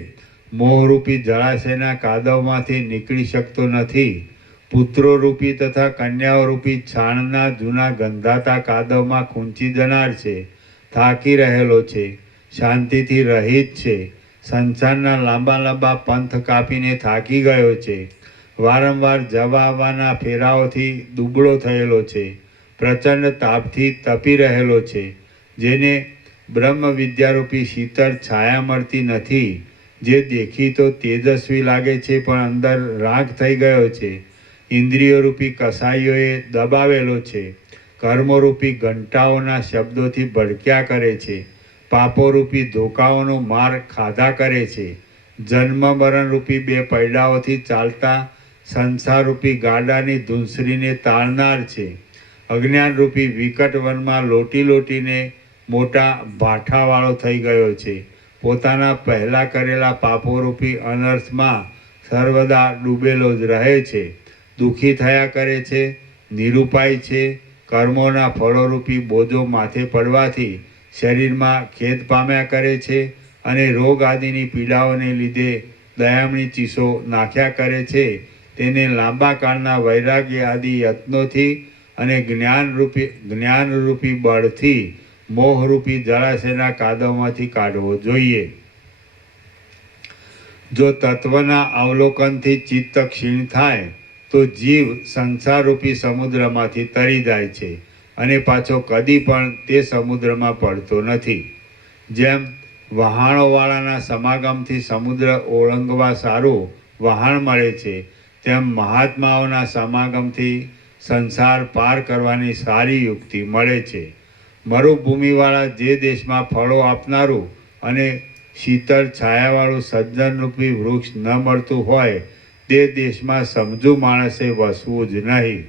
મોહરૂપી જળાશયના કાદવમાંથી નીકળી શકતો નથી, પુત્રોરૂપી તથા કન્યાઓરૂપી છાણના જૂના ગંધાતા કાદવમાં ખૂંચી જનાર છે, થાકી રહેલો છે, શાંતિથી રહિત છે, સંસારના લાંબા લાંબા પંથ કાપીને થાકી ગયો છે, વારંવાર જવા આવવાના ફેરાઓથી દુબળો થયેલો છે, પ્રચંડ તાપથી તપી રહેલો છે, જેને બ્રહ્મ વિદ્યારૂપી શીતળ છાયા મળતી નથી, જે દેખી તો તેજસ્વી લાગે છે પણ અંદર રાખ થઈ ગયો છે, ઇન્દ્રિયોરૂપી કસાઈઓએ દબાવેલો છે, કર્મોરૂપી ઘંટાઓના શબ્દોથી ભડક્યા કરે છે, પાપોરૂપી ધોકાઓનો માર ખાધા કરે છે, જન્મ મરણરૂપી બે પૈડાઓથી ચાલતા સંસારરૂપી ગાડાની ધૂંસરીને તાળનાર છે, અજ્ઞાનરૂપી વિકટ વનમાં લોટી લોટીને મોટા ભાઠાવાળો થઈ ગયો છે, પોતાના પહેલાં કરેલા પાપોરૂપી અનર્થમાં સર્વદા ડૂબેલો જ રહે છે, દુઃખી થયા કરે છે, નિરૂપાય છે, કર્મોના ફળોરૂપી બોજો માથે પડવાથી શરીરમાં ખેદ પામ્યા કરે છે અને રોગ આદિની પીડાઓને લીધે દયામણી ચીસો નાખ્યા કરે છે, તેને લાંબા કાળના વૈરાગ્ય આદિ યત્નોથી અને જ્ઞાનરૂપી બળથી મોહરૂપી જળાશયના કાદવમાંથી કાઢવો જોઈએ. જો તત્વના અવલોકનથી ચિત્ત ક્ષીણ થાય તો જીવ સંસારરૂપી સમુદ્રમાંથી તરી જાય છે અને પાછો કદી પણ તે સમુદ્રમાં પડતો નથી. જેમ વહાણોવાળાના સમાગમથી સમુદ્ર ઓળંગવા સારું વહાણ મળે છે, તેમ મહાત્માઓના સમાગમથી સંસાર પાર કરવાની સારી યુક્તિ મળે છે. મરુભૂમિવાળા જે દેશમાં ફળો આપનારું અને શીતળ છાયાવાળું સજ્જનરૂપી વૃક્ષ ન મળતું હોય તે દેશમાં સમજુ માણસે વસવું જ નહીં.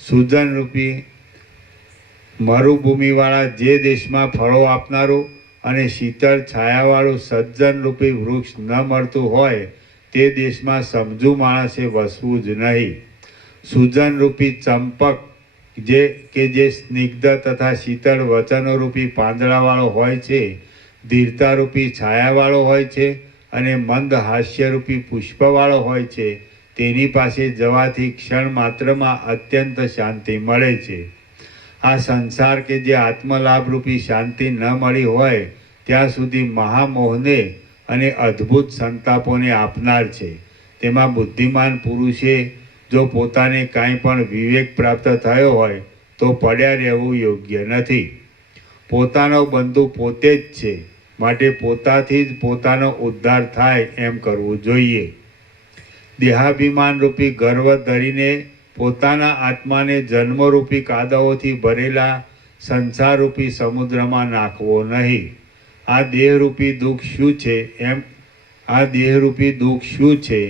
સુજનરૂપી મરુભૂમિવાળા જે દેશમાં ફળો આપનારું અને શીતળ છાયાવાળું સજ્જનરૂપી વૃક્ષ ન મળતું હોય તે દેશમાં સમજુ માણસે વસવું જ નહીં. સુજનરૂપી ચંપક જે સ્નિગ્ધ તથા શીતળ વચનોરૂપી પાંદડાવાળો હોય છે, ધીરતારૂપી છાયાવાળો હોય છે અને મંદ હાસ્યરૂપી પુષ્પવાળો હોય છે, તેની પાસે જવાથી ક્ષણ માત્રમાં અત્યંત શાંતિ મળે છે. આ સંસાર કે જે આત્મલાભરૂપી શાંતિ ન મળી હોય ત્યાં સુધી મહામોહને અને અદ્ભુત સંતાપોને આપનાર છે. તેમાં બુદ્ધિમાન પુરુષે જો પોતાને કાંઈ પણ વિવેક પ્રાપ્ત થયો હોય તો પડ્યા રહેવું યોગ્ય નથી. પોતાનો બંધુ પોતે જ છે, માટે પોતાથી જ પોતાનો ઉદ્ધાર થાય એમ કરવું જોઈએ. દેહાભિમાન રૂપી ગર્વ ધરીને પોતાના આત્માને જન્મરૂપી કાદવોથી ભરેલા સંસારરૂપી સમુદ્રમાં નાખવો નહીં. આ દેહરૂપી દુઃખ શું છે,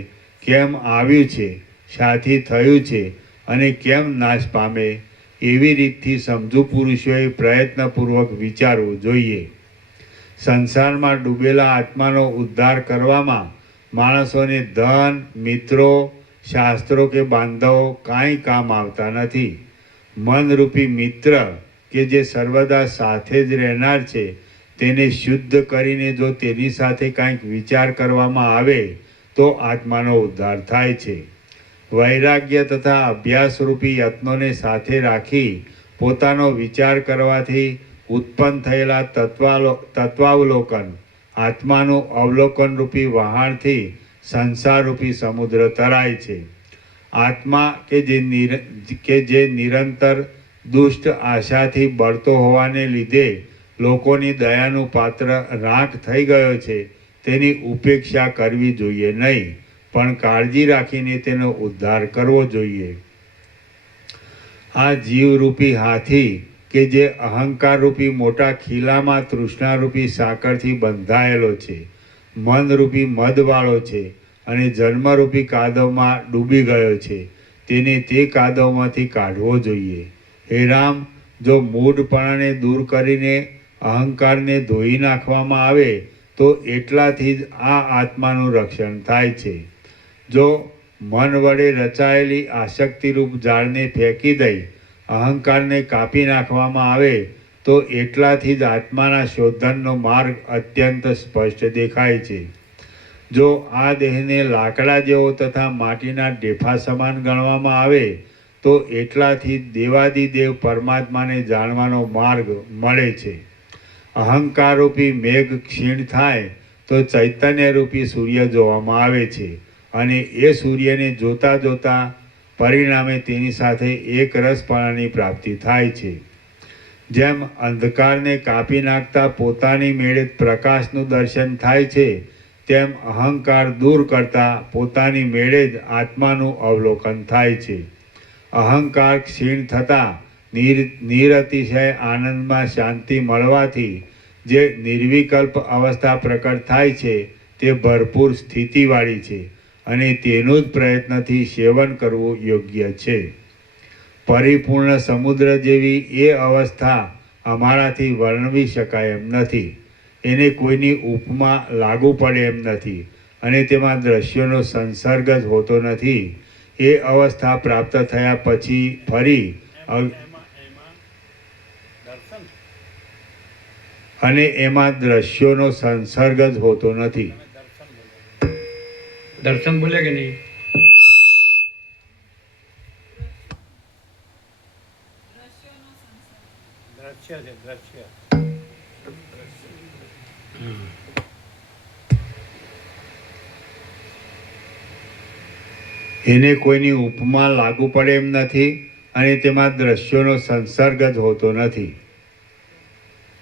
કેમ આવ્યું છે, શાથી થયું છે અને કેમ નાશ પામે, એવી રીતથી સમજુ પુરુષોએ પ્રયત્નપૂર્વક વિચારવું જોઈએ. સંસારમાં ડૂબેલા આત્માનો ઉદ્ધાર કરવામાં માણસોને ધન, મિત્રો, શાસ્ત્રો કે બાંધવો કાંઈ કામ આવતા નથી. મનરૂપી મિત્ર કે જે સર્વદા સાથે જ રહેનાર છે, તેને શુદ્ધ કરીને જો તેની સાથે કાંઈક વિચાર કરવામાં આવે તો આત્માનો ઉદ્ધાર થાય છે. વૈરાગ્ય તથા અભ્યાસરૂપી યત્નોને સાથે રાખી પોતાનો વિચાર કરવાથી ઉત્પન્ન થયેલા તત્વાવલોકન આત્માનું અવલોકનરૂપી વહાણથી સંસારરૂપી સમુદ્ર તરાય છે. આત્મા કે જે નિરંતર દુષ્ટ આશાથી બળતો હોવાને લીધે લોકોની દયાનું પાત્ર રાખ થઈ ગયો છે, તેની ઉપેક્ષા કરવી જોઈએ નહીં, પણ કાળજી રાખીને તેનો ઉદ્ધાર કરવો જોઈએ. આ જીવરૂપી હાથી કે જે અહંકારરૂપી મોટા ખીલામાં તૃષ્ણારૂપી સાંકળથી બંધાયેલો છે, મનરૂપી મદવાળો છે અને જન્મરૂપી કાદવમાં ડૂબી ગયો છે, તેને તે કાદવમાંથી કાઢવો જોઈએ. હે રામ, જો મૂઢપણાને દૂર કરીને અહંકારને ધોઈ નાખવામાં આવે તો એટલાથી જ આ આત્માનું રક્ષણ થાય છે. જો મન વડે રચાયેલી આસક્તિરૂપ જાળને ફેંકી દઈ અહંકારને કાપી નાખવામાં આવે તો એટલાથી જ આત્માના શોધનનો માર્ગ અત્યંત સ્પષ્ટ દેખાય છે. જો આ દેહને લાકડા જેવો તથા માટીના ઢેફા સમાન ગણવામાં આવે તો એટલાથી દેવાદિદેવ પરમાત્માને જાણવાનો માર્ગ મળે છે. અહંકારરૂપી મેઘ ક્ષીણ થાય તો ચૈતન્યરૂપી સૂર્ય જોવામાં આવે છે અને એ સૂર્યને જોતા જોતા પરિણામે તેની સાથે એક રસપણાની પ્રાપ્તિ થાય છે. જેમ અંધકારને કાપી નાખતા પોતાની મેળે પ્રકાશનું દર્શન થાય છે, તેમ અહંકાર દૂર કરતા પોતાની મેળે જ આત્માનું અવલોકન થાય છે. અહંકાર ક્ષીણ થતાં નિરતિશય આનંદમાં શાંતિ મળવાથી જે નિર્વિકલ્પ અવસ્થા પ્રકટ થાય છે તે ભરપૂર સ્થિતિવાળી છે અને તેનું જ પ્રયત્નથી સેવન કરવું યોગ્ય છે. પરિપૂર્ણ સમુદ્ર જેવી એ અવસ્થા અમારાથી વર્ણવી શકાય એમ નથી. એને કોઈની ઉપમા લાગુ પડે એમ નથી અને તેમાં દ્રશ્યોનો સંસર્ગ જ હોતો નથી. એ અવસ્થા પ્રાપ્ત થયા પછી ફરી એમાં દ્રશ્યોનો સંસર્ગ જ હોતો નથી. દર્શન બોલે કે નહીં? દ્રશ્ય છે, દ્રશ્ય. એને કોઈની ઉપમા લાગુ પડે એમ નથી અને તેમાં દ્રશ્યોનો સંસર્ગ જ હોતો નથી.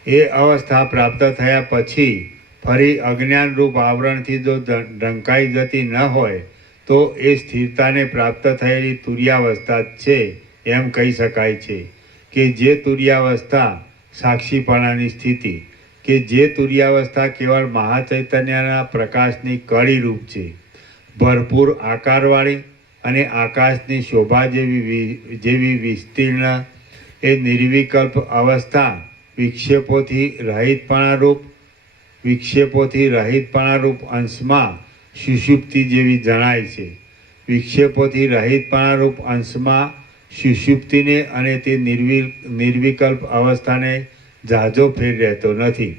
એ અવસ્થા પ્રાપ્ત થયા પછી ફરી અજ્ઞાનરૂપ આવરણથી જો ઢંકાઈ જતી ન હોય તો એ સ્થિરતાને પ્રાપ્ત થયેલી તુર્યાવસ્થા જ છે એમ કહી શકાય છે. કે જે તુર્યાવસ્થા સાક્ષીપણાની સ્થિતિ, કે જે તુર્યાવસ્થા કેવળ મહાચૈતન્યના પ્રકાશની કળીરૂપ છે, ભરપૂર આકારવાળી અને આકાશની શોભા જેવી વિસ્તીર્ણ એ નિર્વિકલ્પ અવસ્થા વિક્ષેપોથી રહિતપણારૂપ અંશમાં સુષુપ્તિ જેવી જણાય છે. વિક્ષેપોથી રહિતપણારૂપ અંશમાં સુષુપ્તિને અને તે નિર્વિકલ્પ અવસ્થાને ઝાઝો ફેર રહેતો નથી.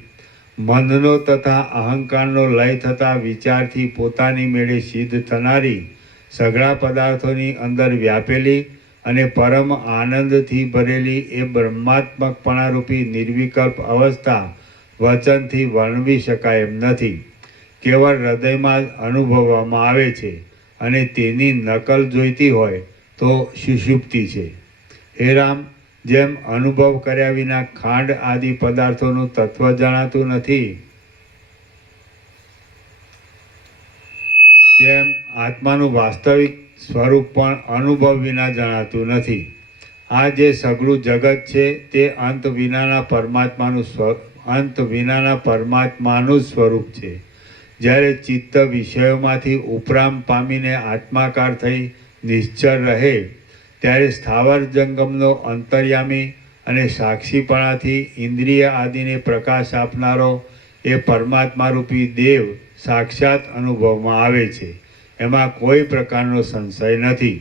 મનનો તથા અહંકારનો લય થતા વિચારથી પોતાની મેળે સિદ્ધ થનારી સઘળા પદાર્થોની અંદર વ્યાપેલી અને પરમ આનંદથી ભરેલી એ બ્રહ્માત્મકપણારૂપી નિર્વિકલ્પ અવસ્થા વચનથી વર્ણવી શકાય એમ નથી. કેવળ હૃદયમાં જ અનુભવવામાં આવે છે અને તેની નકલ જોઈતી હોય તો સુષુપ્તિ છે. હે રામ, જેમ અનુભવ કર્યા વિના ખાંડ આદિ પદાર્થોનું તત્વ જણાતું નથી, તેમ આત્માનું વાસ્તવિક સ્વરૂપ પણ અનુભવ વિના જણાતું નથી. આ જે સઘળું જગત છે તે અંત વિનાના પરમાત્માનું સ્વરૂપ છે. જ્યારે ચિત્ત વિષયોમાંથી ઉપરામ પામીને આત્માકાર થઈ નિશ્ચળ રહે ત્યારે સ્થાવર જંગમનો અંતર્યામી અને સાક્ષીપણાથી ઇન્દ્રિય આદિને પ્રકાશ આપનારો એ પરમાત્મારૂપી દેવ સાક્ષાત અનુભવમાં આવે છે. એમાં કોઈ પ્રકારનો સંશય નથી.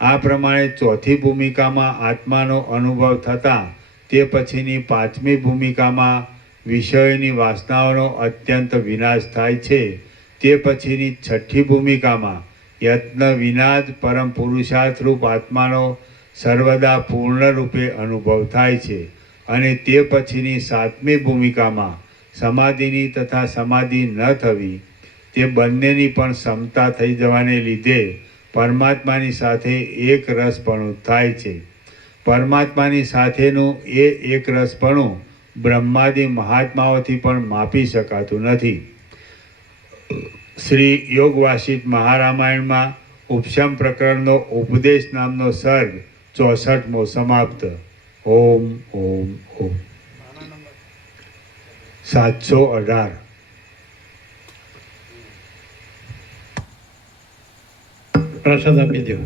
આ પ્રમાણે ચોથી ભૂમિકામાં આત્માનો અનુભવ થતાં તે પછીની પાંચમી ભૂમિકામાં વિષયોની વાસનાઓનો અત્યંત વિનાશ થાય છે. તે પછીની છઠ્ઠી ભૂમિકામાં યત્ન વિના જ પરમ પુરુષાર્થરૂપ આત્માનો સર્વદા પૂર્ણ રૂપે અનુભવ થાય છે. અને તે પછીની સાતમી ભૂમિકામાં સમાધિની તથા સમાધિ ન થવી તે બંનેની પણ ક્ષમતા થઈ જવાને લીધે પરમાત્માની સાથે એક રસપણું થાય છે. પરમાત્માની સાથેનું એ એક રસપણું બ્રહ્માદિ મહાત્માઓથી પણ માપી શકાતું નથી. શ્રી યોગ વાસિષ્ઠ મહારામાયણમાં ઉપશમ પ્રકરણનો ઉપદેશ નામનો સર્ગ 64મો સમાપ્ત. ઓમ ઓમ ઓમ. 718. પ્રસાદ આપી દો.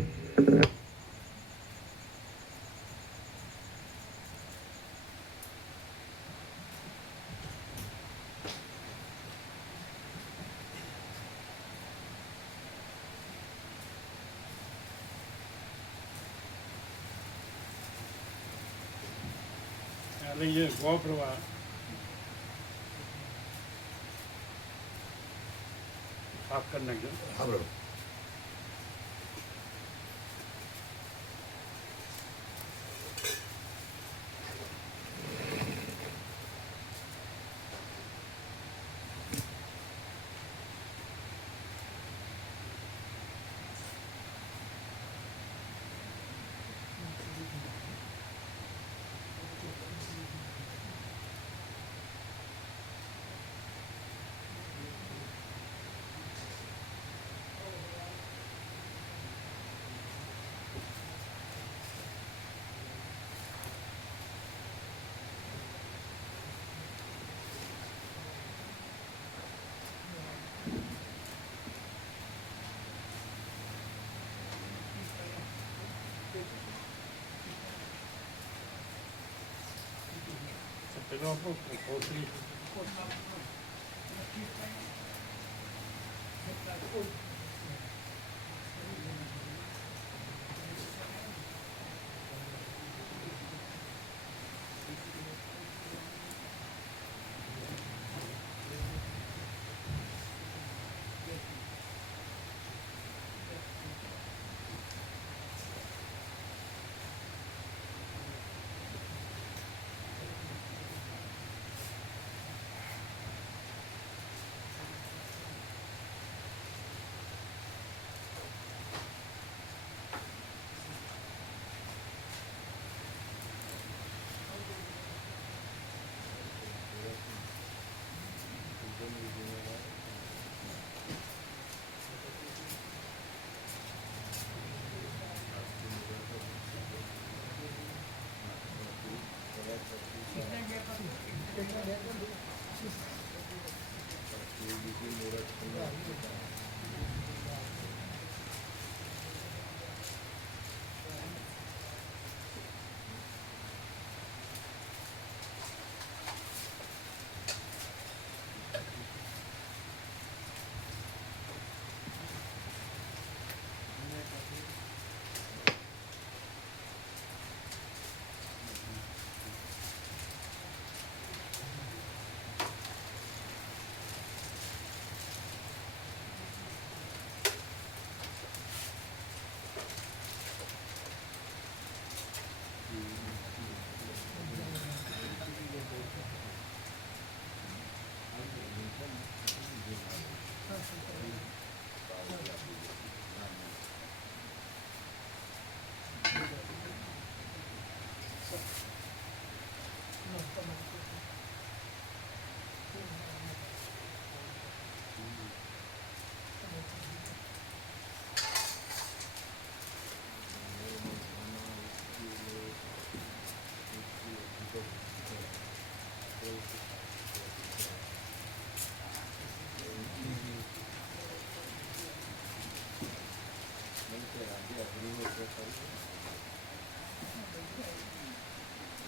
લઈએ ગોપ્રવાહ સાફ કરી નાખજો. પેલો આપણો કોથળી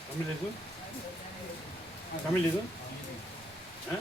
તમે લીધું? તમે લીધું? હા?